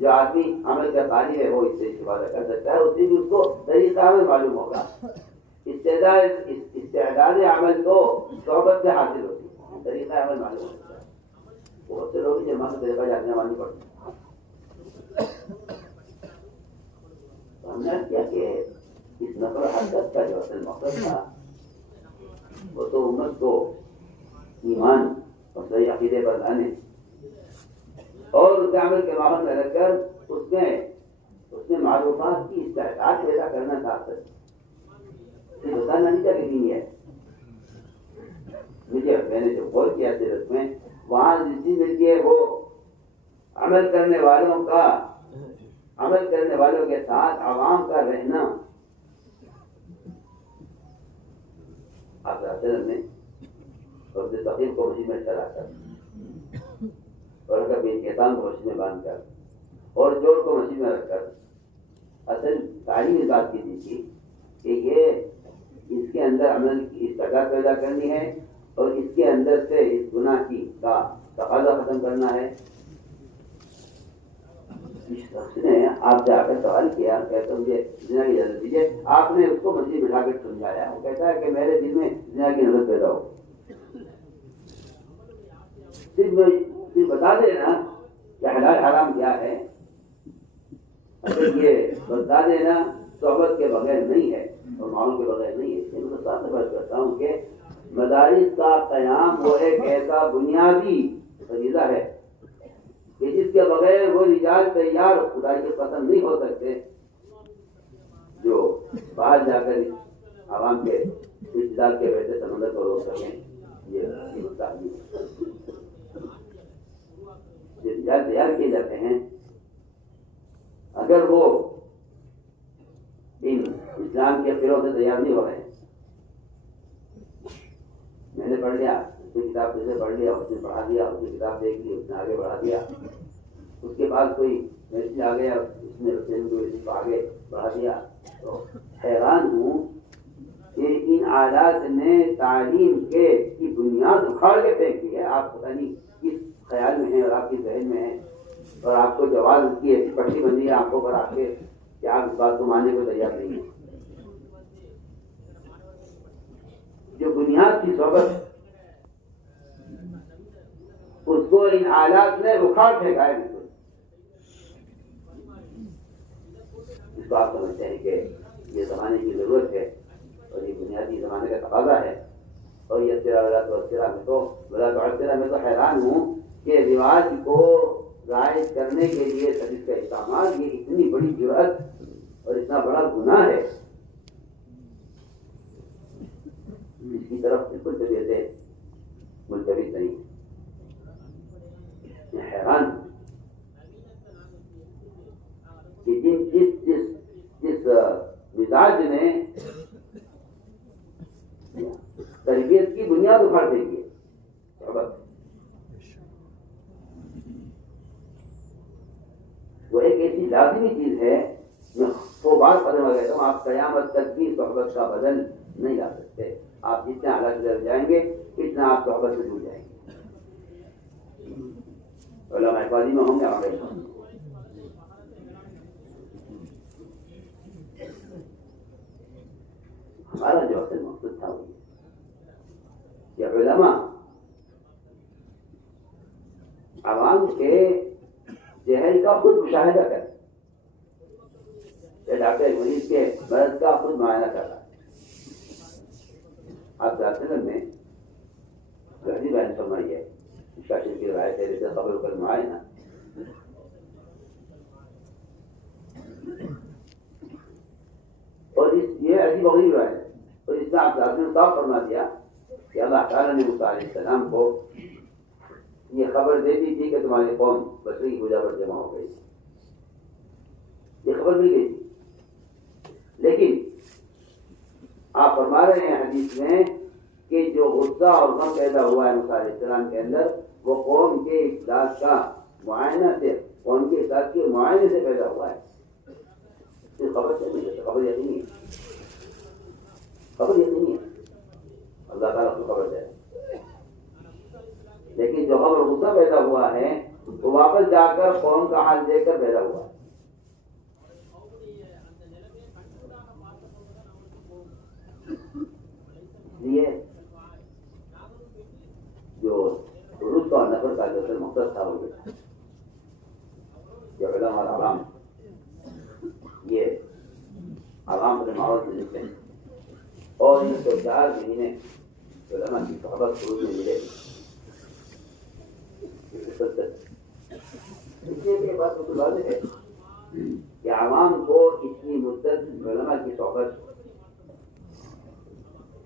جو آدمی عمل کا طالب ہے وہ اس سے استفادہ کر سکتا ہے، اس سے بھی اس کو طریقہ عمل معلوم ہوگا۔ استعداد عمل کو صحبت سے حاصل ہوتی ہے، طریقہ عمل معلوم ہوتا ہے۔ بہت سے لوگ جمع کا طریقہ جاننے والے پڑتے ہیں۔ ہم نے کیا کہ اس نفر حرکت کا جو اصل مقصد تھا وہ تو امت کو ایمان اور صحیح عقیدے پر لانے اور اس عمل کے ماحول میں رکھ کر اس میں معلومات کی استعداد پیدا کرنا تھا۔ صرف بتانا نہیں تھا کہ نہیں ہے۔ مجھے میں نے جو غور کیا سیرت میں وہاں جسی ملتی ہے وہ عمل کرنے والوں کے ساتھ عوام کا رہنا۔ آپ نے اور تقریب کو مسجد میں چلا کر اور احتام کو مسجد میں باندھ کر اور چور کو مسجد میں رکھ کر اصل تعلیم اس بات کی تھی کہ یہ اس کے اندر عمل کی استقامت پیدا کرنی ہے اور اس کے اندر سے اس گناہ کا تقاضا ختم کرنا ہے۔ اس شخص نے آپ سے آ کر سوال کیا، کہتا مجھے زنا کی اجازت دیجیے، آپ نے اس کو مسجد بٹھا کر سمجھایا، وہ کہتا ہے کہ میرے دل میں زنا کی نظر پیدا ہو، صرف بتا دینا کہ حلال حرام کیا ہے، اگر یہ بتا دینا صحبت کے بغیر نہیں ہے اور معنوں کے بغیر نہیں ہے۔ اس لیے میں تو صاف بات کرتا ہوں کہ مدارس کا قیام وہ ایک ایسا بنیادی فریضہ ہے کہ جس کے بغیر وہ رجال تیار خدا کے پسند نہیں ہو سکتے جو باہر جا کر عوام کے اجتماع کے ویسے سمندر کو روک سکیں۔ یہ رجال تیار کیے جاتے ہیں، اگر وہ ان اسلام کے فروغ سے تیار نہیں ہو رہے ہیں۔ میں نے پڑھ لیا، اس نے کتاب سے پڑھ لیا، اس نے پڑھا دیا، اس نے کتاب دیکھ لی، اس نے آگے بڑھا دیا، اس کے بعد کوئی میسج آ گیا، اس نے کو آگے بڑھا دیا۔ تو حیران ہوں کہ ان آلات نے تعلیم کی بنیاد اکھاڑ کے پھینک دی ہے۔ آپ پتہ نہیں کس خیال میں ہیں اور آپ کے ذہن میں ہیں اور آپ کو جواز کی ایسی پٹی بندی ہے آنکھوں پر آپ کے کہ آپ اس بات کو ماننے کو تیار نہیں ہیں۔ جو بنیاد کی صحبت ان آلات نے اکھاڑ پھینکا ہے بالکل. اس کو آپ سمجھتے ہیں کہ یہ زمانے کی ضرورت ہے اور یہ بنیادی زمانے کا تقاضا ہے. اور یہ میں تو حیران ہوں کہ رواج کو رائج کرنے کے لیے اس کا استعمال یہ اتنی بڑی جرأت اور اتنا بڑا گناہ ہے، اس کی طرف بالکل طبیعتیں ملتوی نہیں. میں حیران ہوں کہ جس مزاج نے تربیت کی بنیاد اکھاڑ دے گی، وہ ایک ایسی لازمی چیز ہے. میں 100 بار قدم میں کہتا ہوں، آپ قیامت تک بھی صحبت کا بدل نہیں لا سکتے. آپ جتنے اعلیٰ کی طرف جائیں گے اتنا آپ صحبت سے جڑ جائیں گے. علماء اقبالی میں ہوں گے ہمارے ہمارا جو اصل مقصد تھا وہ کہ علماء عوام کے جہل کا خود مشاہدہ کریں. ڈاکٹر مریض کے مرض کا خود معائنہ کر رہا ہے. آپ جاتے میں گہری بیان فرمائی ہے، اس کا شرک کی روایت ہے، جیسے خبر کر معائنہ. اور یہ عجیب غریب روایت ہے. اور اس میں آپ نے صاف فرما دیا کہ اللہ تعالیٰ نے موسیٰ علیہ السلام کو یہ خبر دے دی تھی کہ تمہاری قوم بکری کی پوجا پر جمع ہو گئی. یہ خبر مل گئی تھی، لیکن آپ فرما رہے ہیں حدیث میں کہ جو غصہ اور غم پیدا ہوا ہے موسیٰ علیہ السلام کے اندر، وہ قوم کے احساس کا معائنہ سے، قوم کے احساس کے معائنے سے پیدا ہوا ہے. اس خبر سے نہیں ہے، خبر یقینی ہے، خبر یقینی ہے، اللہ تعالیٰ کو خبر دے. لیکن جو خبر غصہ پیدا ہوا ہے وہ واپس جا کر قوم کا حال دیکھ کر پیدا ہوا ہے. یہ جو رشد اور نفر کا جو مقصد تھا وہ یہ علماء اور عوام، یہ عوام اپنے ماحول سے لکھتے ہیں. اور یہ تو 4 مہینے علماء کی صحبت شروع میں ملے. اس لیے یہ بات تو واضح ہے کہ عوام کو اتنی مدت علماء کی صحبت،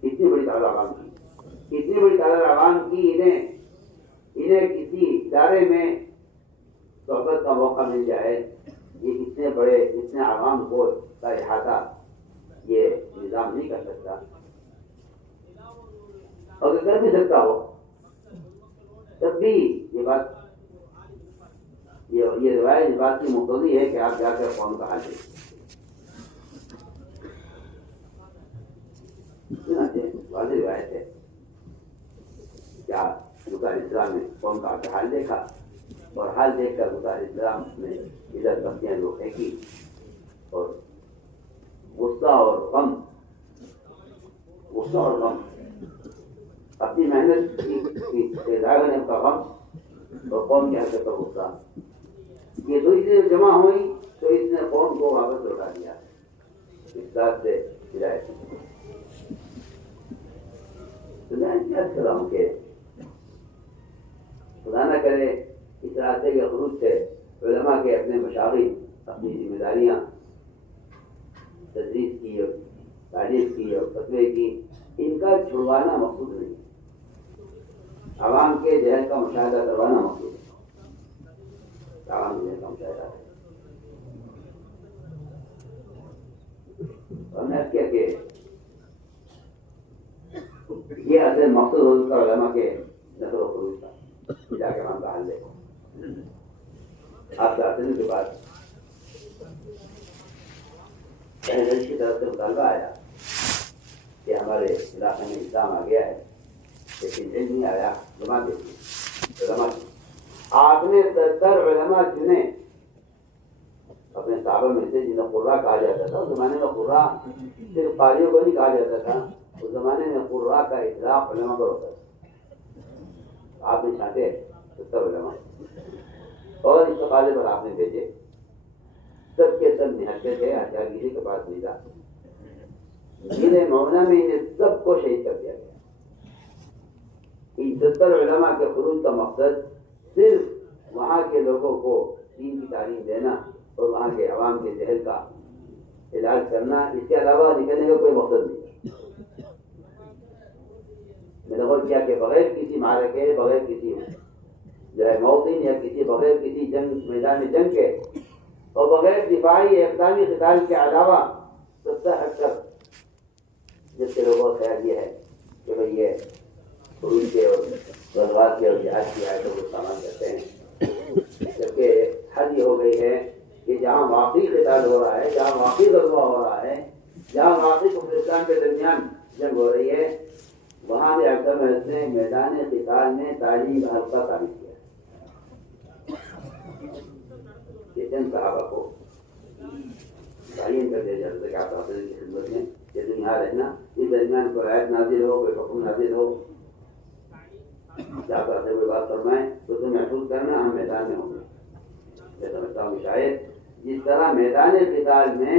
اتنی بڑی تعداد عوام کی، اتنی بڑی تعداد عوام کی انہیں کسی ادارے میں صحبت کا موقع مل جائے، یہ اتنے عوام کو کا احاطہ یہ نظام نہیں کر سکتا. اور اگر کر بھی سکتا ہو تب بھی یہ بات، یہ روایت اس بات کی مقتضی ہے کہ آپ جا کر قوم کا حال دیکھیں. واضح روایت ہے کیا موسیٰ علیہ السلام نے قوم کا حال دیکھا، اور حال دیکھ کر موسیٰ علیہ السلام نے ادھر بستیاں جو پھینکی اور غصہ اور غم اپنی محنت کی ظاہر کا غم اور قوم کی حرکت کا غصہ، یہ دو چیزیں جمع ہوئی تو اس نے قوم کو واپس لوٹا دیا. اس بات سے ہدایت تو میں یاد کر رہا ہوں کہ خدا نہ کرے اس راستے کے خروج سے علماء کے اپنے مشاغل، اپنی ذمہ داریاں، تدریس کی اور تعلیم کی اور فتوے کی، ان کا چھڑوانا مقصود نہیں، عوام کے ذہن کا مشاہدہ کروانا مقصود ہے. عوام کے ذہن کا مشاہدہ ہے. اور میں کیا کہ یہ اصل مقصد حضور کا علماء کے نظر و خروج تھا، جا کے ہم کا حل دیکھو. آپ جاتے ہیں کے بعد کی طرف سے مطالبہ آیا کہ ہمارے علاقے میں اسلام آ گیا ہے لیکن علم نہیں آیا، جماعت دیکھیے علماء. آپ نے 70 علماء چنے اپنے صحابہ میں سے جنہیں قرہ کہا جاتا تھا. اس زمانے میں قرہ صرف قاریوں کو نہیں کہا جاتا تھا، اس زمانے میں قرہ کا اطلاق علماء پر ہوتا تھا. آپ نے چھانٹے 70 علماء اور اس تقاضے پر آپ نے بھیجے، سب کے سب نہتے تھے، ہتھیار کسی کے پاس نہیں تھا. ضلع مومنہ میں انہیں سب کو شہید کر دیا گیا. ان 70 علماء کے خروج کا مقصد صرف وہاں کے لوگوں کو دین کی تعلیم دینا اور وہاں کے عوام کے جہل کا علاج کرنا، اس کے علاوہ نکلنے کا کوئی مقصد نہیں. میں نے غور کیا کہ بغیر کسی معرکے، بغیر کسی جو ہے موطن یا بغیر کسی جنگ میدان جنگ کے اور بغیر دفاعی اقدامی قتال کے علاوہ 70 حد تک جس کے لوگوں کا خیال یہ ہے کہ بھئی یہ خروج کے اور غزوات کے اور جہاد کی آیتوں کو استعمال کرتے ہیں، جبکہ حد یہ ہو گئی ہے کہ جہاں واقعی قتال ہو رہا ہے، جہاں واقعی غزوہ ہو رہا ہے، جہاں واقعی کفرستان کے درمیان جنگ ہو رہی ہے، وہاں بھی اکثر محض نے میدان قتال میں تعلیم کا حلقہ ثابت کیا. یہ چند صحابہ کو تعلیم کر دیا جاتا ہے کہ آپ حضرت کی خدمت میں یہ دنیا رہنا، اس درمیان کوئی آیت نازل ہو، کوئی حکم نازل ہو، کیا کرتے ہوئے بات فرمائیں تو تم محفوظ کرنا، ہم میدان میں ہوں گے. میں سمجھتا ہوں شاید جس طرح میدان قتال میں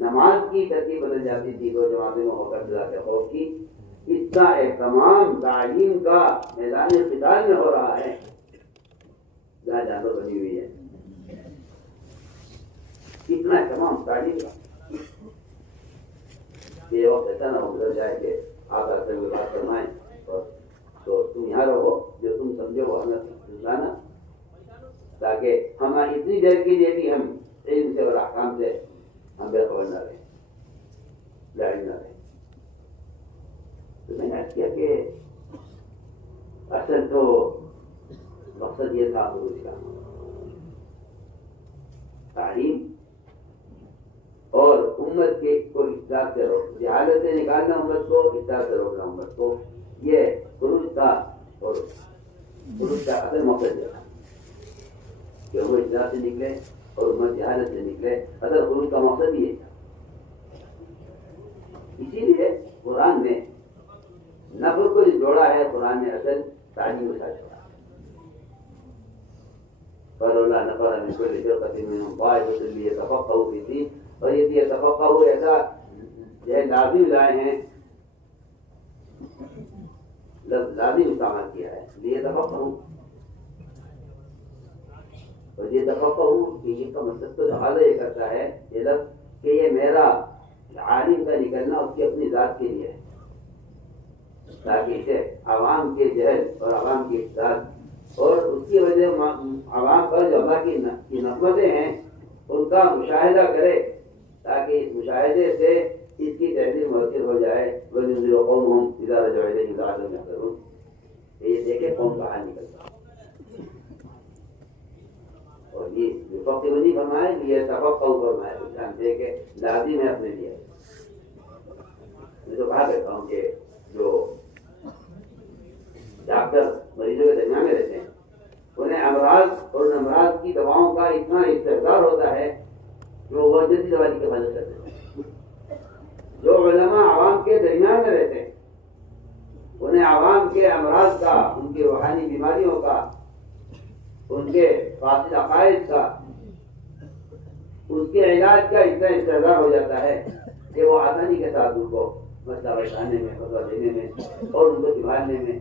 نماز کی ترتیب بدل جاتی تھی دو جماعتوں میں ہو کر صلاۃ خوف کی، اس کا اہتمام تعلیم کا میدان قتال میں ہو رہا ہے جہاں جانور بنی ہوئی ہے. کتنا اہتمام تعلیم کا. یہ وقت ایسا نہ ہو گزر جائے کہ آپ آتے ہوئے بات فرمائیں تو تم یہاں رہو، جو تم سمجھو وہ ہمیں سمجھانا، تاکہ ہماری اتنی دیر کے لیے بھی ہم علم سے اور احکام سے ہم بے خبر نہ رہیں، لاعلم نہ رہیں. تو میں نے عرض کیا کہ اصل تو مقصد یہ تھا خروج کا، تعلیم اور امت کے کو اصلاح سے روک، جہالت سے نکالنا امت کو، اصلاح سے روکنا امت کو، یہ خروج کا اور خروج کا اصل مقصد یہ تھا کہ وہ اصلاح سے نکلے اور امت جہالت سے نکلے. اصل خروج کا مقصد یہ تھا. اسی لیے قرآن نے نفر کو جوڑا ہے، قرآن نے اصل تعلیم کے ساتھ جوڑا. فلولا نفر من كل فرقة منهم طائفة ليتفقهوا في الدين، اور یہ يتفقهوا ایسا جو ہے لازم لائے ہیں، لفظ لازم استعمال کیا ہے ليتفقهوا. اور يتفقهوا یہ کا مطلب تو لہٰذا یہ کرتا ہے یہ لفظ کہ یہ میرا عالم کا نکلنا اس کی اپنی ذات کے لیے ہے، تاکہ اسے عوام کے جہل اور عوام کی اقدار اور اس کی وجہ عوام پر جو اللہ کی نعمتیں ہیں ان کا مشاہدہ کرے، تاکہ اس مشاہدے سے اس کی تحریر مؤثر ہو جائے. وَلِيُنذِرَ قَوْمَهُمْ إِذَا رَجَعُوا إِلَيْهِمْ لَعَلَّهُمْ يَحْذَرُونَ. یہ دیکھیں قوم کا حال نکلتا. اور یہ فقہ نہیں فرمائے، یہ تفقہ فرمائے، انسان دیکھے لازم ہے اپنے لیے. میں تو کہا کرتا ہوں کہ جو ڈاکٹر مریضوں کے درمیان میں رہتے ہیں انہیں امراض اور امراض کی دواؤں کا اتنا استحصال ہوتا ہے کہ وہ جلدی دوا کی حفاظت کرتے ہیں. جو علماء عوام کے درمیان میں رہتے ہیں انہیں عوام کے امراض کا، ان کی روحانی بیماریوں کا، ان کے فاسد عقائد کا، اس کے علاج کا اتنا استحصال ہو جاتا ہے کہ وہ آسانی کے ساتھ ان کو مسئلہ بتانے میں، فتویٰ دینے میں اور ان کو سنبھالنے میں.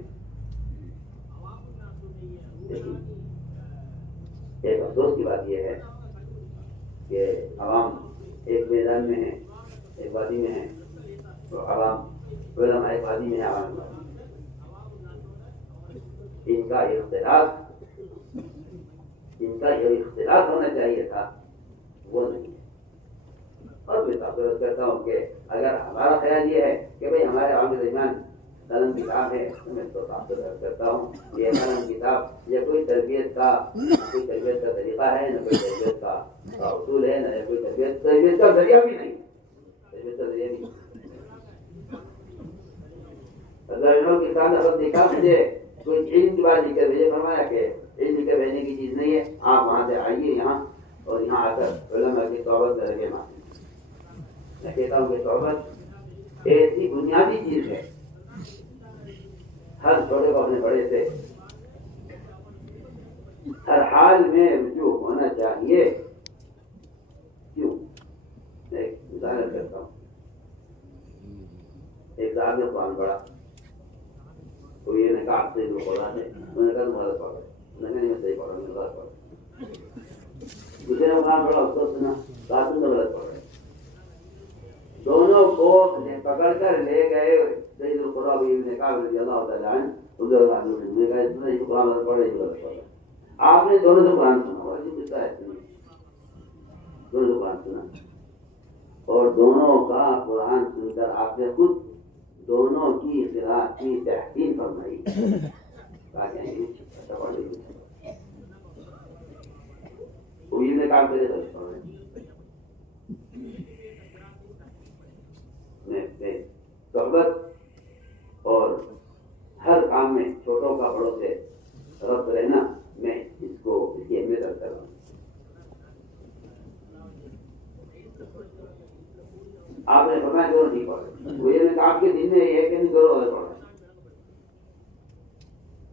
ایک افسوس کی بات یہ ہے کہ عوام ایک میدان میں ہے، ایک وادی میں ہے، تو عوام علماء ایک وادی میں ہے، عوام ایک وادی میں. ان کا جو اختلاف ہونا چاہیے تھا وہ نہیں ہے. اور میں تعبیر کرتا ہوں کہ اگر ہمارا خیال یہ ہے کہ بھئی ہمارے عوام کے درمیان قلم کتاب ہے تو میں تو تعبیر کرتا ہوں یہ قلم کتاب یہ کوئی تربیت کا طریقہ ہے، نہ کوئی تربیت کا اصول ہے، نہ کوئی تربیت کا ذریعہ بھی نہیں. تربیت کا ذریعہ نہیں. اللہ کے ساتھ اگر دیکھا مجھے کوئی علم کی بات لکھ کر بھیجے، فرمایا کہ علم کے بہنے کی چیز نہیں ہے، آپ وہاں سے آئیے یہاں اور یہاں آ کر علماء کی صحبت کر کے مانیں. میں کہتا ہوں کہ صحبت ایسی بنیادی چیز ہے، ہر چھوٹے کو اپنے بڑے سے اعمال میں رجوع ہونا چاہیے. کیوں؟ ایک مثال کرتا ہوں. ایک صاحب نے قرآن پڑھا تو یہ نے کہا سے جو قرآن ہے انہوں نے کہا تم غلط پڑھ رہے. انہوں نے کہا میں صحیح پڑھ رہا ہوں, میں غلط پڑھ رہا ہوں. دوسرے نے قرآن پڑھا اس کو سنا, کہا تم غلط پڑھ رہے. دونوں کو پکڑ کر لے گئے سید القرآن ابن کعب رضی اللہ تعالیٰ عنہ. انہوں نے کہا اس نے قرآن غلط پڑھ رہے, غلط پڑھ رہے. آپ نے دونوں سے قرآن سنا اور یہ کتا ہے, دونوں سے قرآن سنا اور دونوں کا قرآن سن کر آپ نے خود دونوں کی قراءت کی تحسین فرمائی. کہا کہ اچھا پڑھ لیجیے, وہ یہ نے کام کرے تو صحبت اور ہر کام میں چھوٹوں کا بڑوں سے ربط رہنا, میں اس کو اس کی اہمیت رکھتا ہوں. آپ نے فرمایا دونوں ٹھیک پڑھ رہے. وہ یہ نے کہا آپ کے دل میں یہ ہے کہ نہیں دونوں غلط پڑھ رہے.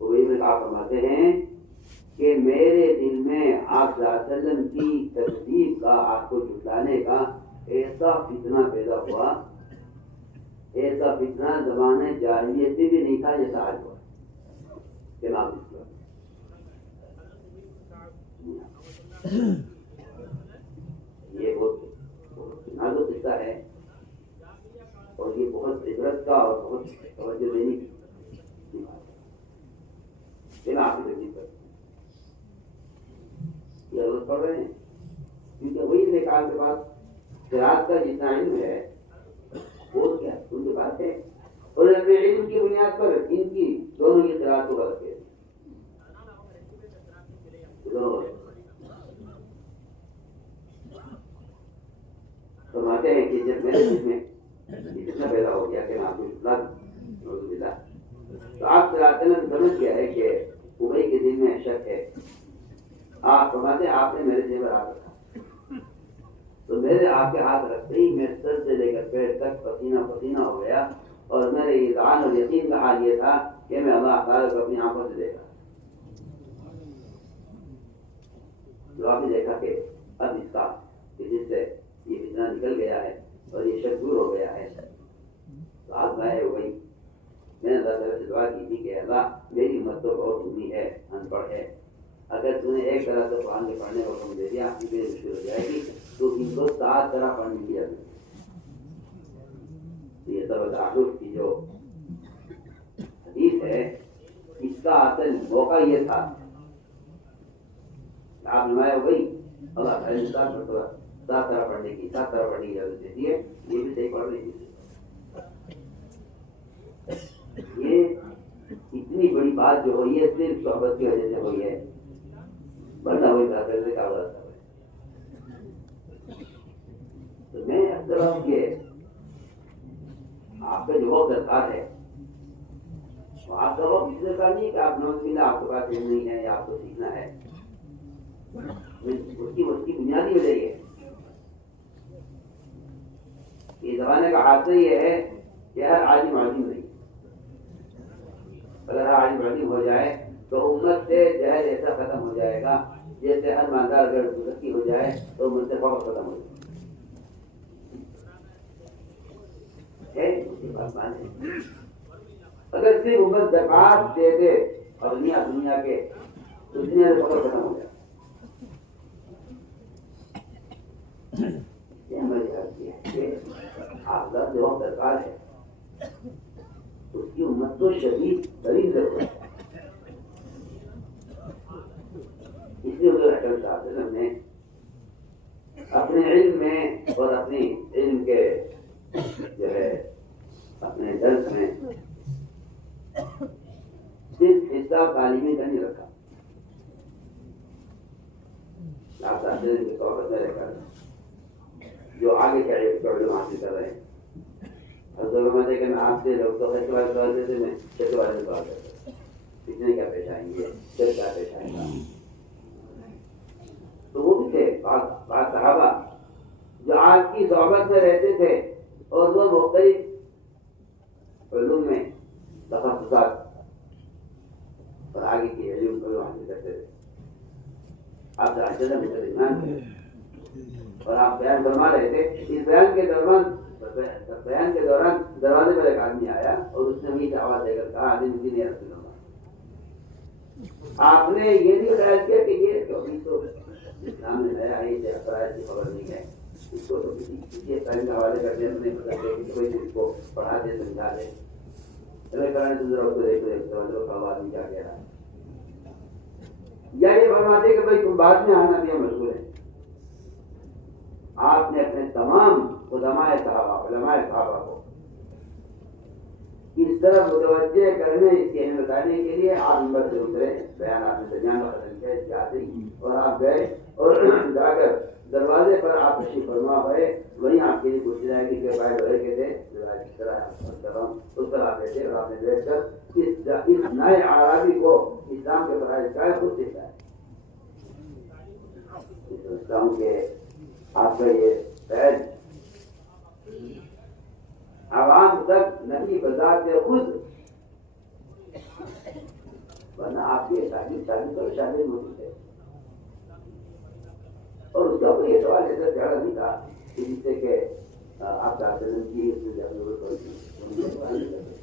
وہ یہ نے کہا فرماتے ہیں کہ میرے دل میں آپ صلی اللہ علیہ وسلم کی تکذیب کا, آپ کو جھٹلانے کا ایسا فتنہ پیدا ہوا, ایسا فتنہ زمانے جاہلیت میں بھی نہیں تھا جیسا آج ہوا جناب اسلام. یہ بہت نازک قصہ ہے اور یہ بہت عبرت کا اور بہت توجہ دینے کی بات ہے. آپ کی تکلیف یہ ضرورت پڑ رہے ہیں کیونکہ وہی نکال کے پاس قرآت کا جتنا علم ہے وہ کیا ان کے پاس ہے, اور اپنے علم کی بنیاد پر ان کی دونوں کی قرآت کو غلط ہے. فرماتے ہیں کہ جب میرے دل میں اتنا پیدا ہو گیا کہ میں آپ کو اطلاع دوں تو آپ صلی سمجھ گیا ہے کہ ابئی کے دل میں شک ہے. آپ فرماتے ہیں آپ نے میرے جیب پر ہاتھ رکھا تو میرے آپ کے ہاتھ رکھتے ہی میں سر سے لے کر پیر تک پسینہ پسینہ ہو گیا, اور میرے ایمان اور یقین کا حال یہ تھا کہ میں اللہ تعالیٰ کو اپنی آنکھوں سے دیکھا. جو آپ نے دیکھا کہ اب اس کا جس سے یہ فتنہ نکل گیا ہے اور یہ شک دور ہو گیا ہے. تو آپ گئے ہو گئی, میں نے اللہ تعالیٰ سے دعا کی تھی کہ اللہ میری امت تو بہت دھومی ہے, ان پڑھ ہے, اگر تم نے ایک طرح سے قرآن کے پڑھنے کو تم دے دیا آپ کی مشکل ہو جائے گی, تو ان کو 7 طرح پڑھنے کی ضرورت ہے. یہ سب تعارف کی جو حدیث ہے اس کا اصل موقع یہ تھا. آپ نمایاں ہو گئی اللہ تعالیٰ 7 طرح پڑھنے کی 7 طرح پڑھنے کی اجازت دیتی ہے. یہ بھی صحیح پڑھ رہی ہے. یہ اتنی بڑی بات جو ہوئی ہے صرف صحبت کی وجہ سے ہوئی ہے, ورنہ وہی کافر سے کیا بات ہے. تو میں اکثر ہوں کہ آپ کا جو وقت درکار ہے وہ آپ کا وقت اس درکار نہیں کہ آپ نوز ملا آپ کے پاس علم نہیں ہے یا آپ کو سیکھنا ہے. اس کی بنیادی وجہ یہ ہے, یہ زمانے کا حادثہ یہ ہے کہ ہر عالم عالم نہیں. اگر ہر عالم عالم ہو جائے تو امت سے جہل ایسا ختم ہو جائے گا جیسے ہر مالدار اگر ترقی ہو جائے تو امت سے فوق ختم ہو جائے. اگر صرف امت زکات دے دے اور دنیا کے تو دنیا سے فوق ختم ہو جائے. یہ ہماری غلطی ہے کہ حافظ جو وقت درکار ہے اس کی امت تو شدید بڑی ضرورت ہے. اس لیے حضور اکرم صلی اللہ علیہ وسلم نے اپنے علم میں اور اپنے علم کے جو ہے اپنے درس میں صرف حصہ تعلیمی کا نہیں رکھا. آپ تعلیم کی صحبت میں رہ کر جو آگے کے علم حاصل کر رہے ہیں حضرت کہ میں آپ سے لوگ تو خرچ والے سوال دیتے میں چھت والے سوال دیتے کتنے کیا پیش آئیں گے چل کیا پیش آئیں گا. تو وہ بھی تھے بعض صحابہ جو آپ کی صحبت میں رہتے تھے اور وہ مختلف علوم میں تخصصات اور آگے کی علم کو حاصل کرتے تھے. معاشرے میں درمیان ہے اور آپ بیان فرما رہے تھے. اس بیان کے دوران دروازے پر ایک آدمی آیا اور اس نے میٹھ آواز دے کر کہا آدمی جی نہیں رسول اللہ. آپ نے یہ نہیں خیال کیا کہ یہ کبھی تو اسلام میں نیا آئی تھے افراد کی خبر نہیں ہے, اس کو تو کسی ٹائم کے حوالے کر دیا نہیں پتا کہ کوئی اس کو پڑھا دے سمجھا دے کرانے آدمی کیا کہہ رہا ہے, یا یہ فرماتے کہ بھائی تم بعد میں آنا بھی مشغول ہے. آپ نے اپنے تمام علماء صحابہ کو اس طرح متوجہ کرنے, اس کی اہمیت بتانے کے لیے آپ نمبر سے اترے, بیان آپ نے درمیان میں ختم کیا اس کے حاضری, اور آپ گئے اور جا کر دروازے پر آپ تشریف فرما ہوئے. وہیں آپ کے لیے پوچھ رہا ہے کہ بھائی بڑے کے تھے اس طرح اس پر آپ بیٹھے اور آپ نے بیٹھ کر اس نئے عربی کو اسلام کے فرائض کا خود سکھایا. اسلام کے آپ کا یہ فیض عوام تک نہیں بذات خود, ورنہ آپ کی شادی پر شادی موجود ہے. اور اس کا کوئی یہ سوال ایسا زیادہ نہیں تھا جس سے کہ آپ کا کی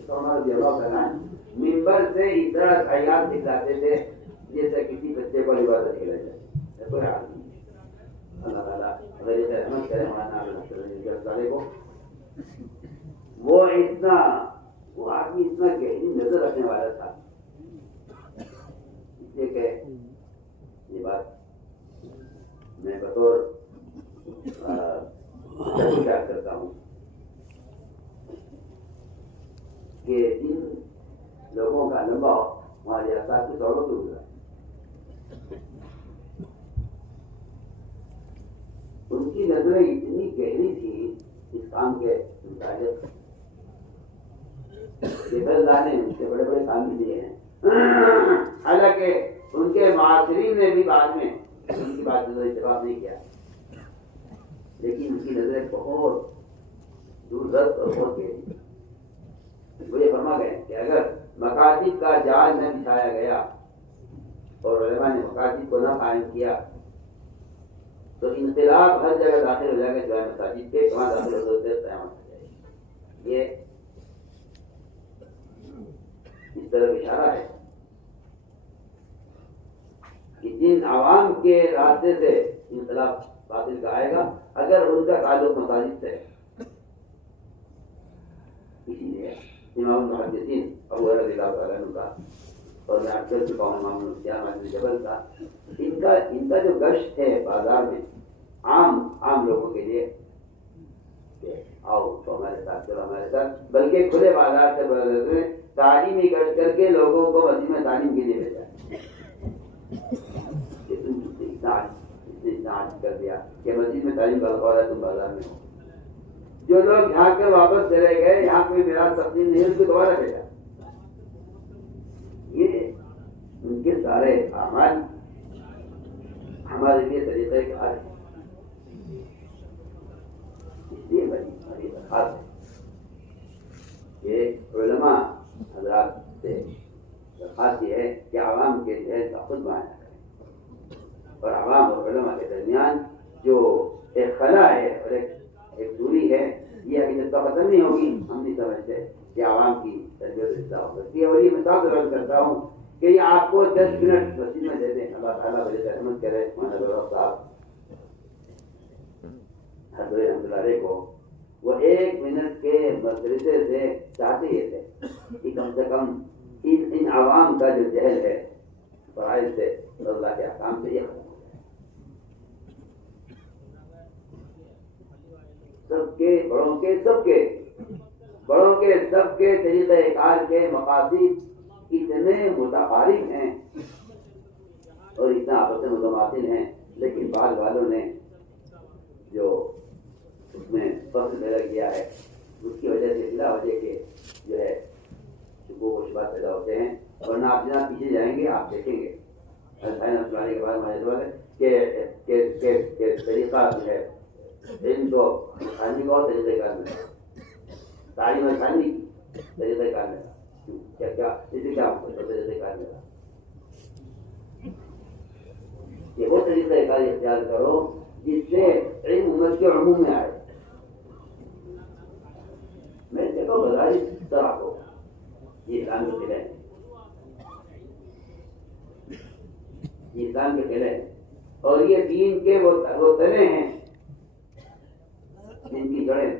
ہمارا جواب کرنا ممبر سے اس طرح خیال دکھلاتے تھے جیسے کسی بچے کو عبادت کھیلا جائے. کوئی حال نہیں. اللہ تعالیٰ اگر رحمت کرے مولانا کو, وہ آدمی اتنا گہری نظر رکھنے والا تھا, اس لیے کہ یہ بات میں بطور یاد کرتا ہوں کہ ان لوگوں کا لمبا ہمارے آسات کی دولت سے گزرا. ان کی نظریں اتنی گہری تھی اس کام کے متعلق کہ دس دانے ان سے بڑے بڑے کام بھی دیے ہیں. حالانکہ ان کے معاصرین نے بھی بعد میں ان کی بات سے اتفاق نہیں کیا, لیکن ان کی نظریں بہت دور دست اور بہت گہری. وہ یہ فرما گئے کہ اگر مقاصد کا جال نہ بچھایا گیا اور علماء نے مقاصد کو نہ قائم کیا تو انقلاب ہر جگہ داخل ہو جائے گا, جو ہے مساجد کے کہاں داخل ہوتے قیامت ہو جائے گی. یہ اس طرح اشارہ ہے کہ جن عوام کے راستے سے انقلاب باطل کا آئے گا اگر ان کا تعلق مساجد سے ہے. اسی لیے امام المحدثین ابو ہریرہ رضی اللہ تعالیٰ عنہ کا, اور میں آپ کر چکا ہوں امام بن جبل کا, ان کا جو گشت ہے بازار میں عام لوگوں کے لیے کہ آؤ تو ہمارے ساتھ چلو ہمارے ساتھ, بلکہ کھلے بازار سے تعلیمی گشت کر کے لوگوں کو مسجد میں تعلیم کے لیے بھیجا. اتنا کر دیا کہ مسجد میں تعلیم کا الفاظ ہے, تم بازار میں ہو. جو لوگ یہاں کے واپس چلے گئے, یہاں کوئی میراث تقسیم نہیں, اس کو دوبارہ بھیجا. یہ ان کے سارے اعمال ہمارے لیے طریقہ کار ہے. اس لیے بڑی درخواست ہے کہ علماء حضرات سے درخواست یہ ہے کہ عوام کے جہیز کا خود معائنہ کریں, اور عوام اور علماء کے درمیان جو ایک خلا ہے اور ایک دوری ہے, یہ ابھی تک کا ختم نہیں ہوگی. ہم نہیں سمجھتے کہ عوام کی تربیت اصلاح ہو سکتی ہے. اور یہ مثال درج کرتا ہوں کہ یہ آپ کو 10 منٹ مسجد میں دے دیں, اللہ تعالیٰ بڑے رحمت کرے. مولانا غلام صاحب حضرت رحمۃ اللہ علیہ کو وہ 1 منٹ کے مدرسے سے چاہتے یہ تھے کہ کم سے کم ان عوام کا جو جہل ہے فرائض سے اور اللہ کے احکام سے یہ ختم ہو جائے. بڑوں کے سب کے طریقہ کار کے مقاصد اتنے متقارب ہیں اور اتنا آپس میں متماثل ہیں, لیکن بعض والوں نے جو اس میں فصل پیدا کیا ہے اس کی وجہ سے بلا وجہ کے جو ہے شکوک و شبہات پیدا ہوتے ہیں. ورنہ آپ جناب پیچھے جائیں گے, آپ دیکھیں گے کے بعد کہ طریقہ جو ہے علم تو خانی کا اور طریقہ کار میں تعلیم خانی کی طریقہ کار میں کیا اسے کیا طریقہ کار میں یہ وہ طریقہ طریقہ اختیار کرو جس سے علم امت کے عموم میں آئے. میں دیکھو مدارس طرح کو یہ اسلام کے قلعے ہیں، یہ اسلام کے قلعے ہیں، اور یہ دین کے وہ تنے ہیں جن کی جڑیں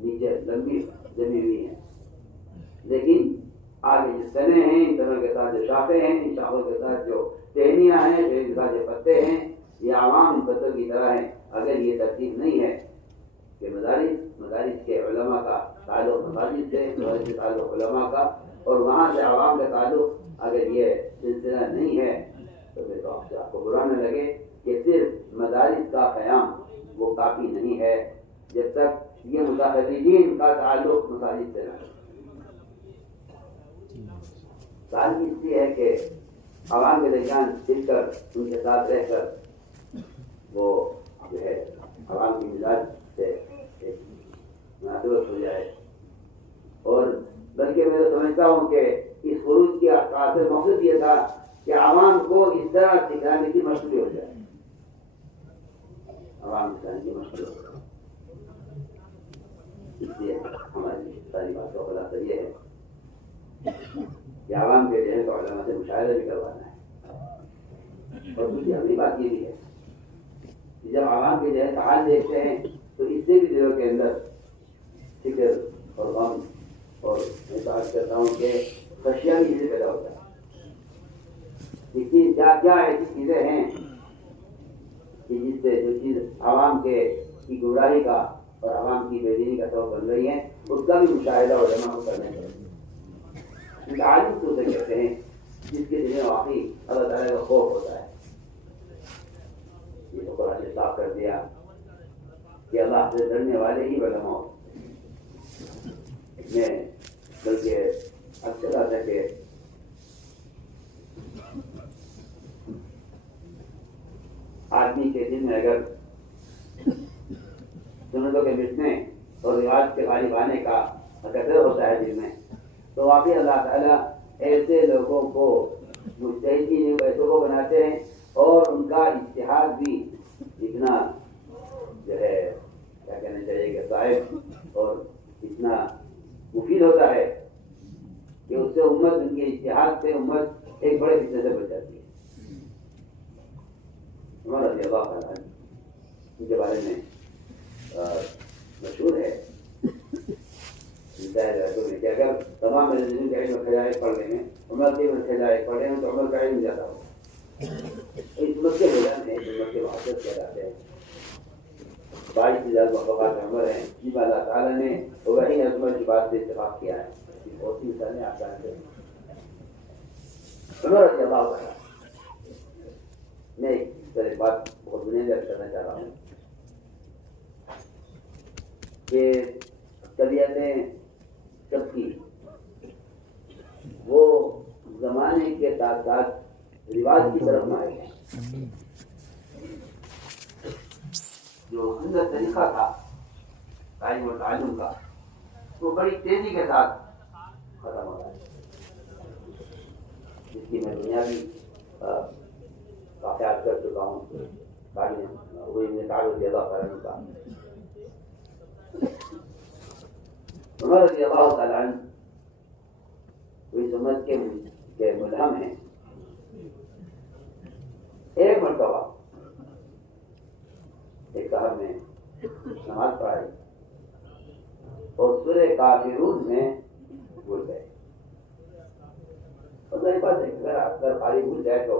نیچے لمبی جمی ہوئی ہیں، لیکن آگے جو تنے ہیں ان تنوں کے ساتھ جو شاخیں ہیں، ان شاخوں کے ساتھ جو ٹہنیاں ہیں، جو ان کے ساتھ جو پتے ہیں، یہ عوام ان پتوں کی طرح ہیں. اگر یہ ترتیب نہیں ہے کہ مدارس کے علماء کا تعلق مساجد سے، مدارس سے تعلق علماء کا، اور وہاں سے عوام کا تعلق اگر یہ سلسلہ نہیں ہے تو پھر تو آپ کو برا نہ لگے کہ صرف مدارس کا قیام وہ کافی نہیں ہے جب تک یہ متخرجین کا تعلق مساجد سے نہ ہو. سال اس لیے ہے کہ عوام کے درمیان مل کر ان کے ساتھ رہ کر وہ جو ہے عوام کی مزاج سے مناسبت ہو جائے. اور بلکہ میں تو سمجھتا ہوں کہ اس خروج کی خاص مقصد یہ تھا کہ عوام کو اس طرح سکھانے کی مشغولی ہو جائے، عوام سکھانے کی مشغولی ہو جائے. اس لیے ہماری ساری باتوں کا خلاصہ یہ ہے کہ عوام کے ذہن کو علماء سے مشاہدہ بھی کروانا ہے. اور دوسری اگلی بات یہ بھی ہے کہ جب عوام کے ذہن کا حال دیکھتے ہیں تو اس سے بھی دلوں کے اندر فکر اور غم اور میں بات کرتا ہوں کہ خشیہ بھی اسے پیدا ہوتا ہے. لیکن کیا ایسی چیزیں ہیں کہ جس سے جو چیز عوام کی گمراہی کا اور عوام کی بے دینی کا سبب بن رہی ہے اس کا بھی مشاہدہ علماء کو کرنا چاہیے. عالم تو اسے کہتے ہیں جس کے دل میں واقعی اللہ تعالیٰ کا خوف ہوتا ہے. یہ تو قرآن نے صاف کر دیا کہ اللہ سے ڈرنے والے ہی علماء ہو. میں بلکہ اکثر آتا ہے کہ آدمی کے دل میں اگر سنتوں کے مٹنے اور رواج کے غالب آنے کا قدر ہوتا ہے دل میں تو واقعی اللہ تعالیٰ ایسے لوگوں کو مجتہدین ایسوں کو بناتے ہیں اور ان کا اجتہاد بھی اتنا جو ہے کیا کہنا چاہیے کہ صاحب اور اتنا مفید ہوتا ہے کہ اس سے امت ان کے اجتہاد سے امت ایک بڑے فتنے سے بچ جاتی ہے. عمر رضی اللہ عنہ ان کے بارے میں مشہور ہے کہ اگر تمام علم کا علم خجائے پڑھ رہے ہیں، عمر کے علم خجائے پڑھ رہے ہیں تو عمر کا علم زیادہ ہوگا. اس مت کے بجانے عمر کے واسط کیا جاتے ہیں 22,000 مخلوقات عمر ہیں جس میں اللہ تعالیٰ نے وہی عظمت کی بات سے اتفاق کیا ہے. بہت سی مثالیں آپ جانتے ہیں. عمر رضی اللہ عنہ میں ایک طرح بات بہت بنیادی کرنا چاہ رہا ہوں کہ طبیعتیں سب کی وہ زمانے کے ساتھ ساتھ رواج کی طرف مائل ہیں. جو سندر طریقہ تھا تعلیم و تعلم کا وہ بڑی تیزی کے ساتھ ختم ہو رہا ہے، جس کی میں بنیادی واقعات کر چکا ہوں. عمر رضی اللہ تعالیٰ عنہ اس امت کے ملہم ہیں. ایک مرتبہ ایک صاحب نے نماز پڑھائی اور سورہ کافرون میں بھول گئے. اور ظاہر بات ہے کہ اگر خالی بھول جائے تو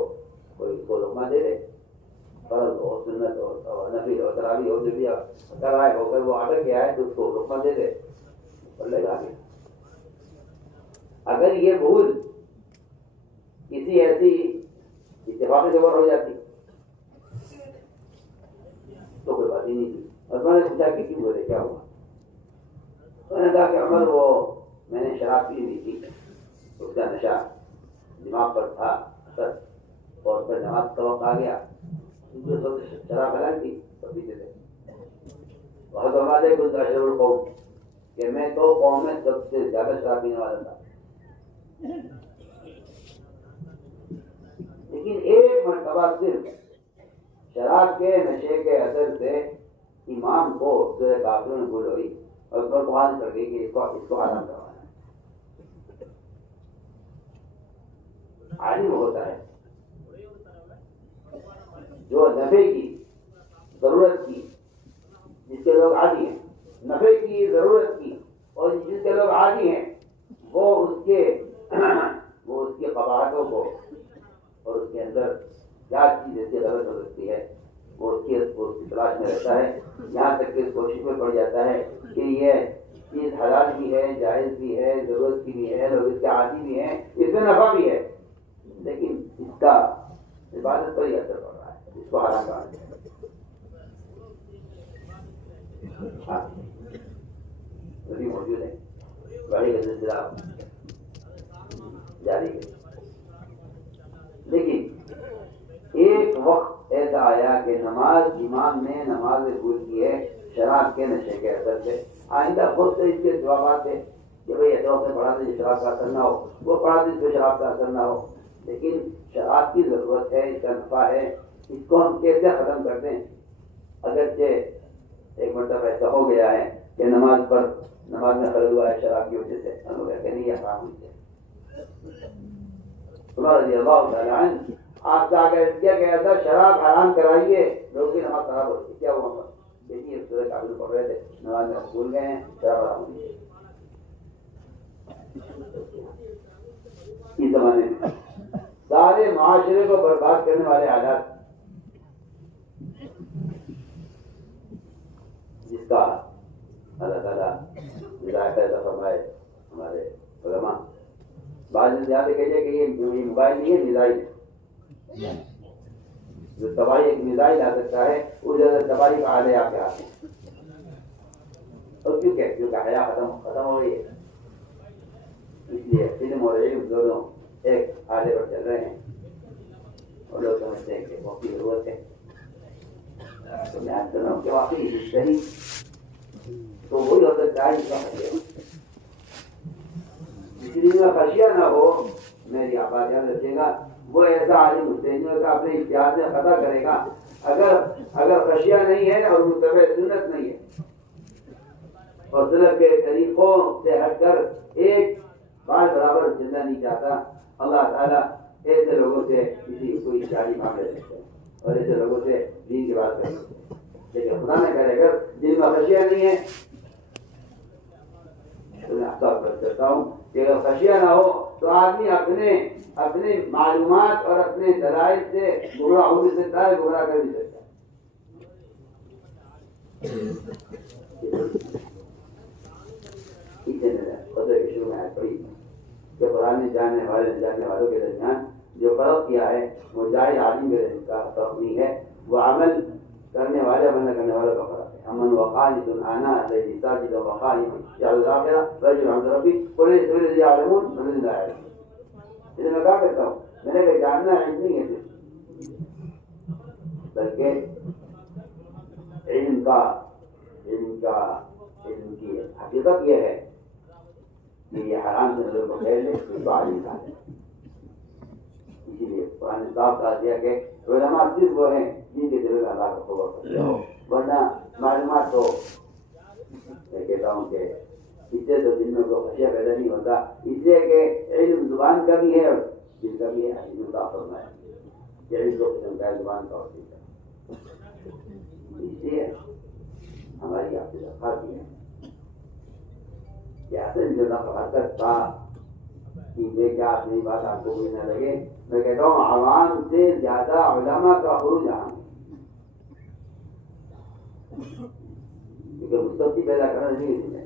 کوئی اس کو لقمہ دے دے، فرض ہو سنت ہو نفل ہو تراویح ہو جو بھی کر رہا ہے ہو کر وہ اٹک گیا ہے تو اس کو لقمہ دے دے اور لگا گیا. اگر یہ بھول کسی ایسی اتفاقی سے ہو جاتی تو کوئی بات ہی نہیں تھی. اور میں نے پوچھا کہ کیوں بولے کیا ہوا؟ میں نے کہا کہ عمر وہ میں نے شراب پی ہوئی تھی، اس کا نشہ دماغ پر تھا اثر اور پھر نماز کا وقت آ گیا، شراب حلال تھی تو پیتے تھے. بہت بات ہے کچھ اشرف القوم کہ میں تو قوم میں سب سے زیادہ شراب پینے والا تھا. لیکن ایک مرتبہ صرف شراب کے نشے کے اثر سے امام کو سورہ کافرون میں بھول ہوئی اور اس پر قرآن کر گئی کہ اس کو حرام کروانا ہے. عالم ہوتا ہے جو نفع کی ضرورت کی جس کے لوگ عادی ہیں، نفع کی ضرورت کی اور جس کے لوگ عادی ہیں وہ اس کی قباحتوں کو اور اس کے اندر کیا چیز ایسی غلط ہو سکتی ہے وہ اس کی تلاش میں رہتا ہے، یہاں تک کہ اس کوشش میں پڑ جاتا ہے کہ یہ چیز حلال بھی ہے، جائز بھی ہے، ضرورت کی بھی ہے، لوگ اس کے عادی بھی ہیں، اس میں نفع بھی ہے، لیکن اس کا عبادت پر ہی اثر پڑ رہا ہے، اس کو حرام کہا جائے. ابھی موجود ہے بڑی کا سلسلہ جاری ہے. لیکن ایک وقت ایسا آیا کہ نماز امام نے نماز بھول کی ہے شراب کے نشے کے اثر سے. آئندہ خود سے اس کے جوابات ہے کہ بھائی ایسا وقت پڑھا تھا شراب کا اثر نہ ہو، وہ پڑھا تھا اس پہ شراب کا اثر نہ ہو، لیکن شراب کی ضرورت ہے، اس کا نفع ہے، اس کو ہم کیسے ختم کرتے ہیں؟ اگرچہ ایک مرتبہ ایسا ہو گیا ہے کہ نماز میں خلل ہوا ہے شراب کی وجہ سے، ہم لوگ کہتے ہیں یہ حرام ہوئی ہے. عمر رضی اللہ تعالیٰ عنہ آپ کا اگر کیا گیا تھا شراب حرام کرائیے، لوگ کی نماز خراب ہوتی. کیا ہوا دیکھیے سورہ کافر پڑھ رہے تھے، نماز میں بھول گئے ہیں، شراب حرام ہوئی ہے. اس زمانے میں سارے معاشرے کو برباد کرنے والے حالات جس کا اللہ تعالیٰ ہدایت عطا فرمائے ہمارے علماء. بعض زیادہ کہیے کہ یہ موبائل نہیں ہے، میزائل ہے. جو تباہی ایک میزائل آ سکتا ہے اس جگہ تباہی کا آلے آپ کے ہاتھ میں. اور کیونکہ حیا ختم ہو رہی ہے، اس لیے علم اور علم دونوں ایک آلے پر چل رہے ہیں اور لوگ سمجھتے ہیں کہ وقت کی ضرورت ہے. تو میں آپ کر رہا ہوں کہ واقعی صحیح تو وہی ہو سکتا ہے جس کا خشیہ جس دن میں خشیہ نہ ہو. میری آباد یاد رکھیے گا وہ ایسا عالم حسین کا اپنے اختیار سے خطا کرے گا اگر خشیہ نہیں ہے اور متبع سنت نہیں ہے اور سلف کے طریقوں سے ہٹ کر ایک بار برابر زندہ نہیں چاہتا. اللہ تعالیٰ ایسے لوگوں سے کسی کوئی شادی مانگ لے سکتے ہیں اور ایسے لوگوں سے دین کی بات کر سکتے ہیں. لیکن خدا نہ کرے اگر جن میں خشیہ نہیں ہے تو میں آپ کرتا ہوں کہ اگر خشیہ نہ ہو تو آدمی اپنے معلومات اور اپنے دلائل سے گمراہ ہو بھی سکتا ہے، گمراہ کر بھی سکتا ہے. شروع میں پڑھی کہ قرآن میں جاننے والوں کے درمیان جو فرق کیا ہے وہ جائے عالم کا فرق نہیں ہے، وہ عمل کرنے والے عمل نہ کرنے والوں کا فرق ہے. امن وقانت آناء الليل ساجدا وقائما يعبد الآخرة رجل عند ربه وليس الذي يعلمون والذين لا يعلمون. اسے میں کہا کرتا ہوں میں نے کہ جاننا علم نہیں ہے بلکہ علم کی حقیقت یہ ہے کہ یہ حرام سے نظر کو پھیر لے تو عالم کا ہے. اسی لیے قرآن نے صاف کہا دیا کہ علماء صرف وہ ہیں جن کے دل میں اللہ کا خوف ہو، ورنہ معلومات تو میں کہتا ہوں کہ اس سے تو دل میں کوئی خشیہ پیدا نہیں ہوتا، اس لیے کہ علم زبان کا بھی ہے اور دل کا بھی ہے. علم کا فرمایا کہ علم دو قسم کا ہے، زبان کا اور دل کا. اس لیے ہماری آپ سے درخواست ہے کہ اصل جو حرکت تھا کہ کیا اپنی بات آپ کو کوئی نہ لگے، میں کہتا ہوں عوام سے زیادہ علماء کا خروج عام ہے. کیونکہ مستقبل پیدا کرنا نہیں کسی نے،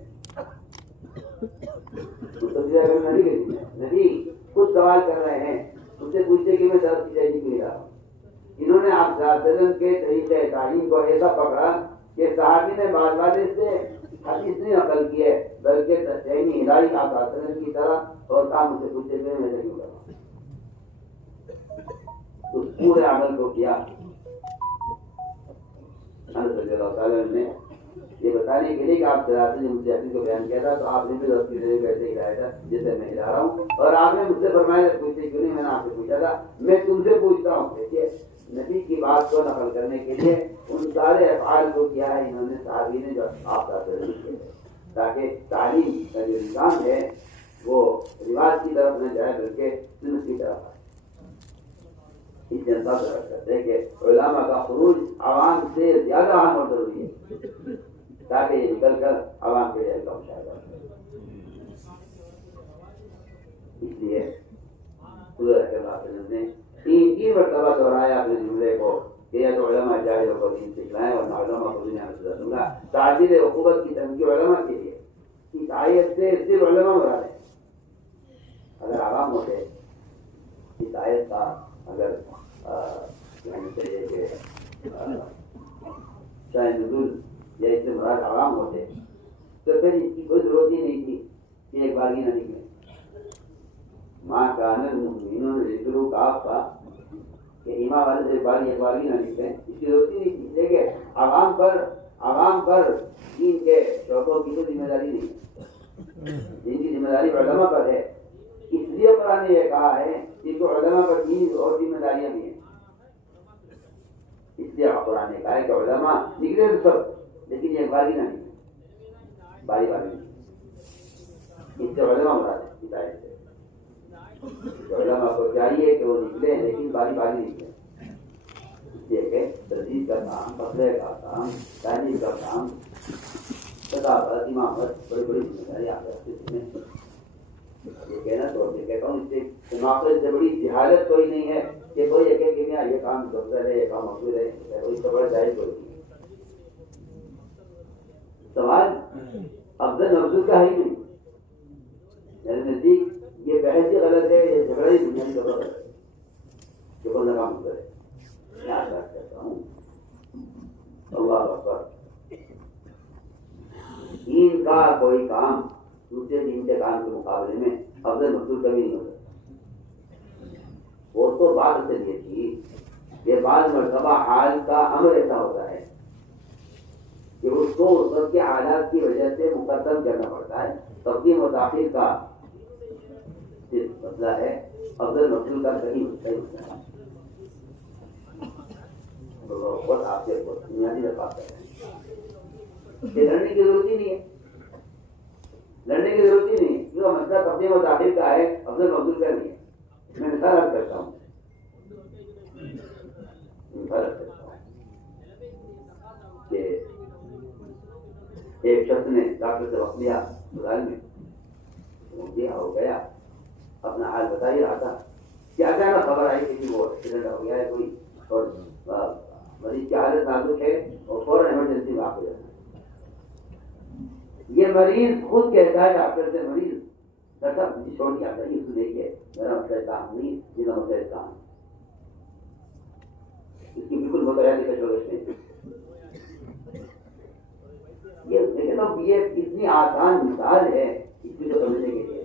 مستقبل پیدا کرنا نہیں کسی نے. نبی خود سوال کر رہے ہیں، ان سے پوچھتے کہ میں درس کی تحریک نہیں رہا. انہوں نے آپ صلی اللہ علیہ وسلم کے طریقہ تعلیم کو ایسا پکڑا کہ صحابی نے بعد والے سے حدیث نہیں نقل کی ہے بلکہ تصحیح ہدایت آپ صلی اللہ علیہ وسلم کی طرح اور کام مجھ سے پوچھتے تھے میں نے کیوں کرا. اس پورے عمل کو کیا انس رضی اللہ تعالیٰ نے یہ بتانے کے لیے کہ آپ سراسی نے مجھ سے حدیث کو بیان کیا تھا تو آپ نے بھی دس کی ویسے ہلایا تھا جیسے میں ہلا رہا ہوں، اور آپ نے مجھ سے فرمایا پوچھتے کیوں نہیں، میں نے آپ سے پوچھا تھا، میں تم سے پوچھتا ہوں۔ دیکھیے نبی کی بات کو نقل کرنے کے لیے ان سارے افعال کو کیا ہے انہوں نے صحابی نے جو آپ کا کیا تاکہ تعلیم کا جو نظام ہے وہ رواج کی طرف نہ جائے بلکہ سنت کی طرف آئے۔ اس جنتا سے رکھ کرتے ہیں کہ علماء کا خروج عوام سے زیادہ اہم اور ضروری ہے تاکہ یہ نکل کر عوام کے لیے کا مشاہدہ کرے۔ اس لیے حضور صلی اللہ علیہ وسلم نے تین مرتبہ دہرایا اپنے جملے کو کہ یا تو علماء جاہلوں کو دین سکھلائیں اور علماء کو دنیا میں سزا دوں گا۔ تعدیل عقوبت کی تنقید علماء کے لیے، اس آیت سے صرف علماء مراد ہے۔ اگر عوام ہوتے اس آیت کا اگر کہنا چاہیے کہ شاید نزول یا اس سے مراد عوام ہوتے تو پھر اس کی کوئی ضرورت ہی نہیں تھی کہ ایک بار ہی نہ نکلے۔ ماں کان المؤمنون لينفروا کافہ کہ ایمان والے سے ایک بار ہی نہ نکلے، اس کی ضرورت ہی نہیں تھی۔ لیکن عوام پر دین کے شعبوں کی تو ذمہ داری نہیں ہے، دین کی ذمہ داری علماء پر ہے۔ اس لیے قرآن نے یہ کہا ہے کہ علماء پر دین اور ذمہ داریاں بھی ہیں۔ اس لیے قرآن نے کہا ہے کہ علماء نکلے تو سب، لیکن ایک بار ہی نہ نکلے، باری باری نہیں۔ اس سے علماء مراد ہے ہدایت سے۔ علماء کو چاہیے کہ وہ نکلے لیکن باری باری نکلے، اس لیے کہ تجدید کا کام، فقہ کا کام، تعلیم کا کام، خطابت، امامت بڑی بڑی ذمہ داری آپ کے میں یہ کہنا تو میں کہتا ہوں اس سے معقول سے بڑی جہالت کوئی نہیں ہے کہ کوئی یہ کہ یہ کام افضل ہے، یہ کام افضل ہے، اس سے بڑا جائز کوئی نہیں۔ سوال افضل افضل کا ہی نہیں، میرے نزدیک یہ بحث ہی غلط ہے، یہ جھگڑا ہی بنیادی طور پر جو بندہ کام افضل ہے۔ میں آج بات کرتا ہوں اللہ اکبر، دین کا کوئی کام دوسرے دین کے کام کے مقابلے میں افضل مفضول کبھی نہیں ہوتا۔ وہ تو بات سے یہ تھی کہ بعض مرتبہ حال کا امر ایسا ہوتا ہے کہ اس کو اس وقت کے حالات کی وجہ سے مقدم کرنا پڑتا ہے۔ تقدیم و تاخیر کا صرف مسئلہ ہے، افضل مفضول کا کہیں مسئلہ ہے۔ بہت آپ سے بنیادی رفاقت ہے، لڑنے کی ضرورت ہی نہیں ہے، لڑنے کی ضرورت ہی نہیں، جو مسئلہ تقدیم و تاخیر کا ہے افضل مفضول کا نہیں ہے۔ میں مثال عرض کرتا ہوں کہ ایک شخص نے ڈاکٹر سے وقت لیا اسپتال میں، ہو گیا، اپنا حال بتا ہی رہا تھا کہ اچانک خبر آئی کہ وہ ایکسیڈنٹ ہو گیا ہے کوئی، اور مریض کی حالت نازک ہے اور فوراً ایمرجنسی میں آپ کو جانا ہے۔ یہ مریض خود کہتا ہے ڈاکٹر سے، مریض ڈاکٹر صاحب مجھے چھوڑ کے آتا ہے، اس کو دیکھیے میرا مسئلہ کام نہیں، جیسا مسئلہ کام، اس کی بالکل متحد کشوش نہیں۔ یہ اتنی آسان مثال ہے اس کو سمجھنے کے لیے،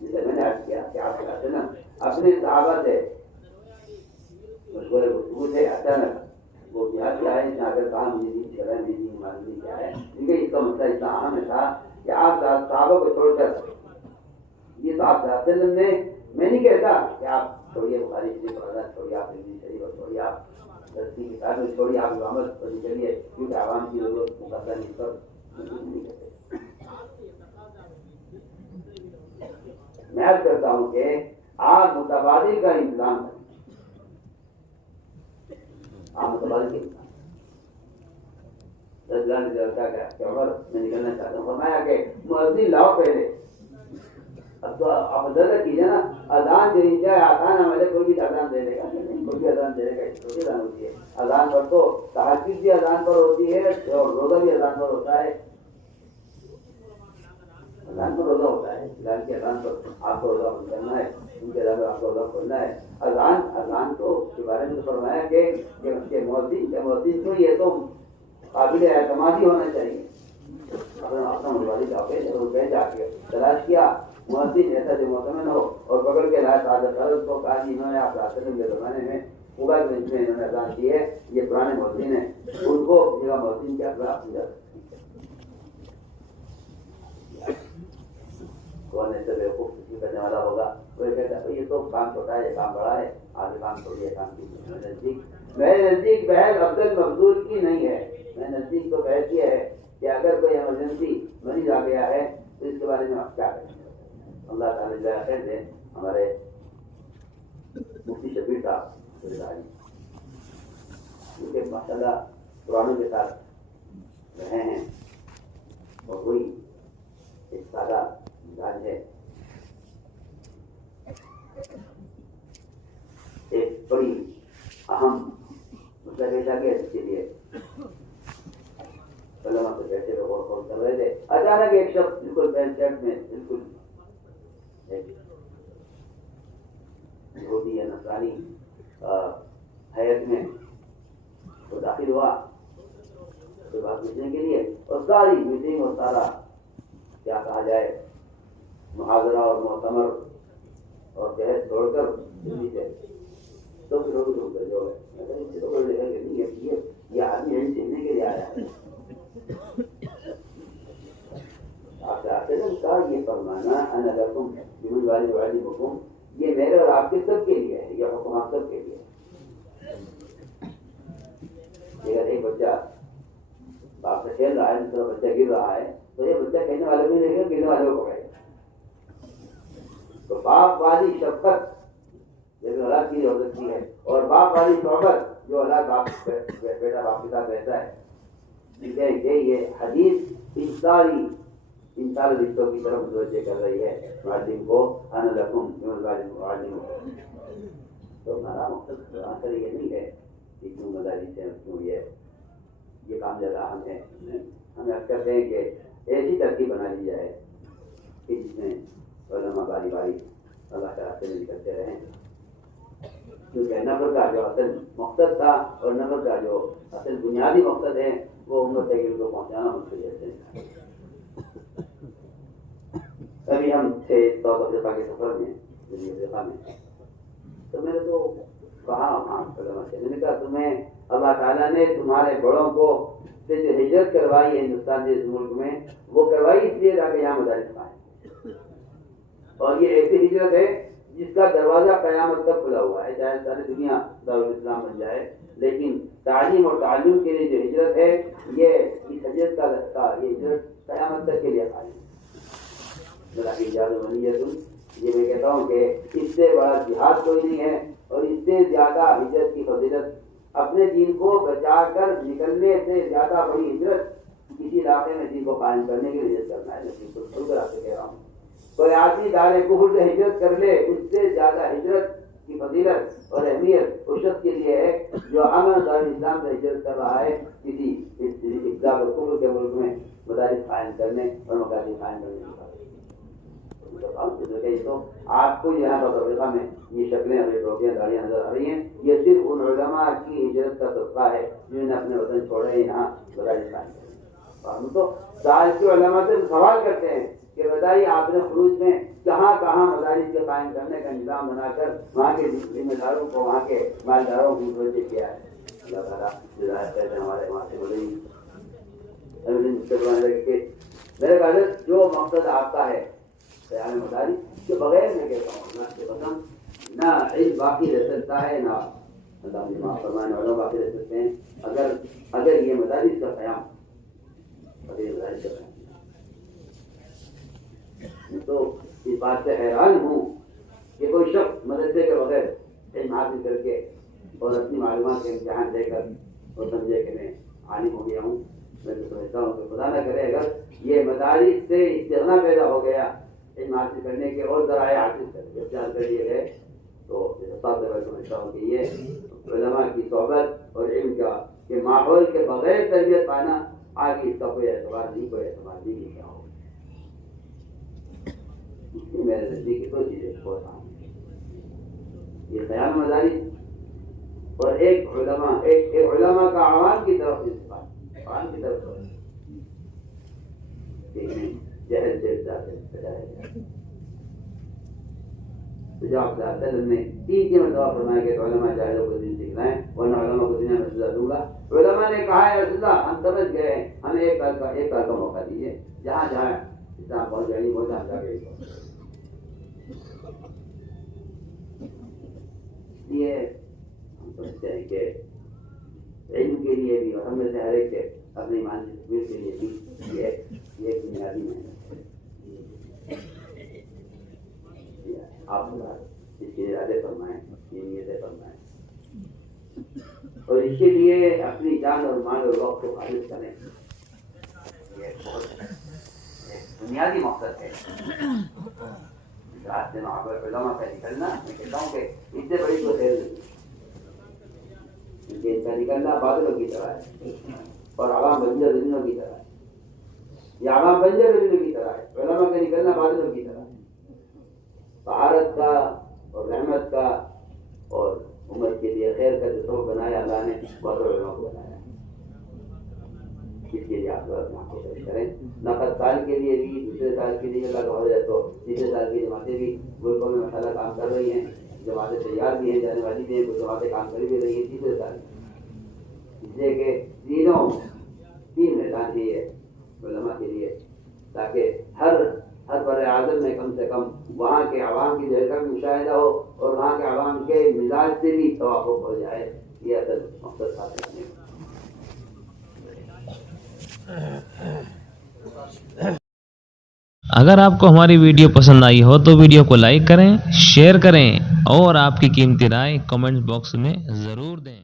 جسے میں نے عرض کیا کہ آپ کہتے ہیں نا اپنے صحابہ سے مشغول گفتگو سے اچانک وہ بہار سے آئے جہاں اگر کہا مجھے دین چلا ہے، میری دین معلوم کیا ہے، کیونکہ اس کا مسئلہ اتنا اہم تھا کہ آپ صحابہ کو چھوڑ کر یہ تو آپ وسلم نے، میں نہیں کہتا کہ آپ چھوڑیے بخاری شریف اور چھوڑیے، آپ ہندی شریف اور چھوڑیے، آپ دستی کتاب میں چھوڑیے، آپ امامت پر چلیے کیونکہ عوام کی ضرورت مقدر نہیں کر نہیں کہتے۔ میں عرض کرتا ہوں کہ آپ متبادل کا انتظام کریں، آپ متبادل کے انتظام 10 لاکھ لڑکا کہ عمر میں نکلنا چاہتا ہوں، فرمایا کہ مؤذن لاؤ پہلے، اب تو آپ اندازہ کیجیے نا، اذان جو چاہے آسان ہمارے کوئی بھی اذان دے دے گا، کوئی بھی اذان دے دے گا، چھوٹی اذان ہوتی ہے، اذان پر تو تہجد بھی اذان پر ہوتی ہے اور روزہ بھی اذان پر ہوتا ہے، اذان پر روزہ ہوتا ہے، اذان کی اذان پر آپ کو روزہ بند کرنا ہے، ان کے اذان پر آپ کو روزہ کھولنا ہے۔ اذان تو اس کے بارے میں تو فرمایا کہ مؤذن کو یہ تو قابل اعتماد ہی ہونا چاہیے۔ اپنا مرواری جا کے تلاش کیا مؤذن ایسا جو معتمد ہو اور پکڑ کے لائے تعداد کو کہا کہ انہوں نے آپ راستے کے زمانے میں ہوگا کہ انہوں نے اذان کی ہے، یہ پرانے مؤذن ہیں، ان کو جگہ مؤذن کے اخلاق کی جا سکتی ہے۔ کون ایسے بیوقوف کسی کرنے والا ہوگا؟ وہ کہتا ہے یہ تو کام چھوٹا ہے، یہ کام بڑا ہے، آگے کام چھوڑی ہے، کام کی میرے نزدیک بحث افضل مفضول کی نہیں ہے. میرے نزدیک تو بحث یہ ہے کہ اگر کوئی ایمرجنسی مریض آ گیا ہے تو اس کے بارے میں آپ کیا کریں گے؟ اللہ تعالیٰ جزائے خیر دے ہمارے مفتی شبیر صاحب کیونکہ ماشاء اللہ قرآنوں کے ساتھ رہے ہیں اور وہی ایک سادہ مزاج ہے. ایک بڑی اہم مطلب ایسا کہ اس کے لیے علماء سے بیٹھے ہوئے غور خوض کر رہے تھے. اچانک ایک شخص بالکل پینٹ شرٹ میں بالکل یہودی یا نصرانی حیات میں وہ داخل ہوا کوئی بات پوچھنے کے لیے، اور ساری میٹنگ اور سارا کیا کہا جائے محاضرہ اور مؤتمر اور بحث چھوڑ کر دلی سے تو پھر جو ہے یہ آدمی یہیں سیکھنے کے لیے آیا ہے. آپ سے آتے کہا یہ فرمانا انا لکم بمن والی والی حکم، یہ میرے اور آپ کے سب کے لیے ہے، یہ حکم آپ سب کے لیے ہے. اگر ایک بچہ باپ سے کھیل رہا ہے، دوسرا بچہ گر رہا ہے تو یہ بچہ کھیلنے والے کو نہیں دیکھے گا، گرنے والے کو پکڑے گا. تو باپ والی شفقت جو اولاد کی ہو سکتی ہے، اور باپ والی صحبت جو اولاد باپ بیٹا باپ کے ساتھ رہتا ہے، کہ یہ حدیث ان سارے رشتوں کی طرف متوجہ کر رہی ہے معلم کو. انا لکم معلم. تو ہمارا مقصد آخر یہ نہیں ہے کہ کیوں مدارس ہیں کیوں یہ کام زیادہ اہم ہے. ہم یاد کرتے ہیں کہ ایسی ترتیب بنا لی جائے کہ جس میں علماء باری باری اللہ کے راستے میں نکلتے رہیں، کیونکہ نفر کا جو اصل مقصد تھا اور نفر کا جو اصل بنیادی مقصد ہے وہ امت ہے کہ ان کو پہنچانا مجھ سے جیسے. ابھی ہم تھے ساؤتھ افریقہ کے سفر میں، جنوبی افریقہ میں، تو میں نے تو کہا میں نے کہا تمہیں اللہ تعالیٰ نے تمہارے بڑوں کو سے جو ہجرت کروائی ہے ہندوستان جیسے ملک میں، وہ کروائی اس لیے تاکہ یہاں مدارس قائم. اور یہ ایسی ہجرت ہے جس کا دروازہ قیامت تک کھلا ہوا ہے، چاہے ساری دنیا دارالاسلام بن جائے، لیکن تعلیم اور تعلیم کے لیے جو ہجرت ہے یہ اس ہجرت کا رستہ، یہ ہجرت قیامت تک کے لیے قائم ہے. یہ میں کہتا ہوں کہ اس سے بڑا جہاد کوئی نہیں ہے، اور اس سے زیادہ ہجرت کی فضیلت، اپنے دین کو بچا کر نکلنے سے زیادہ بڑی ہجرت کسی علاقے میں دین کو قائم کرنے کے لیے ہجرت کرنا ہے. میں بالکل کھل کر آپ سے کہہ رہا ہوں، کوئی آدمی دار کفر سے ہجرت کر لے، اس سے زیادہ ہجرت کی فضیلت اور اہمیت اس شخص کے لیے ہے جو امن دار اسلام سے ہجرت کر رہا ہے کسی اقدار اور کفر کے ملک میں مدارس قائم کرنے اور مکاتب قائم کرنے کی. تو آپ کو یہاں پر افریقہ میں یہ شکلیں اور یہ ٹوپیاں داڑیاں نظر آ رہی ہیں، یہ صرف ان علماء کی ہجرت کا صدقہ ہے جنہوں نے اپنے وطن چھوڑے یہاں مدارس قائم کرے. اور ہم تو سال کے علماء سے سوال کرتے ہیں کہ بتائیے آپ نے خروج میں کہاں کہاں مدارس کے قائم کرنے کا نظام بنا کر وہاں کے ذمہ داروں کو، وہاں کے مالداروں کو متوجہ کیا ہے. اللہ تعالیٰ ہدایت کرتے ہیں ہمارے وہاں سے بڑی. میرے خیال جو مقصد آپ کا ہے خیال مدارس کے بغیر میں کہتا ہوں اللہ کے قسم نہ علم باقی رہ سکتا ہے، نہ اللہ مجھے معاف فرمانے والوں باقی رہ سکتے ہیں اگر یہ مدارس کا قیام مدارس کا قیام. تو اس بات سے حیران ہوں کہ کوئی شخص مدرسے کے بغیر علم حاصل کر کے اور اپنی معلومات کے امتحان دے کر اور سمجھے کہ میں عالم ہو گیا ہوں. میں تو سمجھتا ہوں کہ خدا نہ کرے اگر یہ مدارس سے استغنا پیدا ہو گیا علم حاصل کرنے کے اور ذرائع اختیار کر لیے گئے، تو سمجھتا ہوں کہ یہ علماء کی صحبت اور علم کا کہ ماحول کے بغیر تربیت پانا آگے اس کا کوئی اعتبار نہیں کیا ہو. اس لیے میرے نزدیک دو چیزیں بہت اہم ہیں، یہ خیال مدارس اور ایک علماء کا عوام کی طرف عوام کی طرف جہل سے بچایا جائے. تو جو آپ نے 3 مرتبہ فرمایا کہ علماء جاہلوں کو دین سکھلائیں ورنہ علماء کو دنیا میں سزا دوں گا. علماء نے کہا ہے رسول اللہ ہم سمجھ گئے ہیں، ہمیں ایک سال کا موقع دیجیے، جہاں اسلام پہنچ جائے گی پہنچا گے. کے لیے بھی اور ہم میں سے ہر ایک کے اپنے ایمان کی تکمیل کے لیے بھی یہ ایک بنیادی محنت ہے. آپ اس کے ارادے فرمائیں، یہ نیتیں فرمائیں اور اس کے لیے اپنی جان اور مال اور وقت کو خالص کریں. یہ بہت ایک بنیادی مقصد ہے. راستے میں علماء کا نکلنا، میں کہتا ہوں کہ اس سے بڑی تو خیر نہیں، کیونکہ ان کا نکلنا بادلوں کی طرح ہے اور عوام بنجر زمینوں کی طرح ہے. یہ عوام بنجر زمینوں کی طرح ہے، علماء کا نکلنا بادلوں کی طرح ہے. طہارت کا اور رحمت کا اور امت کے لیے خیر کا جو سبب بنایا اللہ نے، بہت علماء کو بنایا. اس کے لیے آپ لوگ اپنا کوشش کریں. نقد سال کے لیے بھی، دوسرے سال کے لیے اللہ کا ہو جائے تو تیسرے سال کی جماعتیں بھی ملکوں میں ماشاءاللہ کام کر رہی ہیں. جماعتیں تیار بھی ہیں، جانے والی بھی ہیں، کچھ جماعتیں کام کر بھی رہی ہیں تیسرے سال. اس لیے کہ تین میدان چاہیے علماء کے لیے، تاکہ ہر بر اعظم میں کم سے کم وہاں کے عوام کی جگہ کا مشاہدہ ہو اور وہاں کے عوام کے مزاج سے بھی توافق ہو جائے. یہ اصل مقصد حاصل کرنے کا. اگر آپ کو ہماری ویڈیو پسند آئی ہو تو ویڈیو کو لائک کریں، شیئر کریں اور آپ کی قیمتی رائے کمنٹ باکس میں ضرور دیں.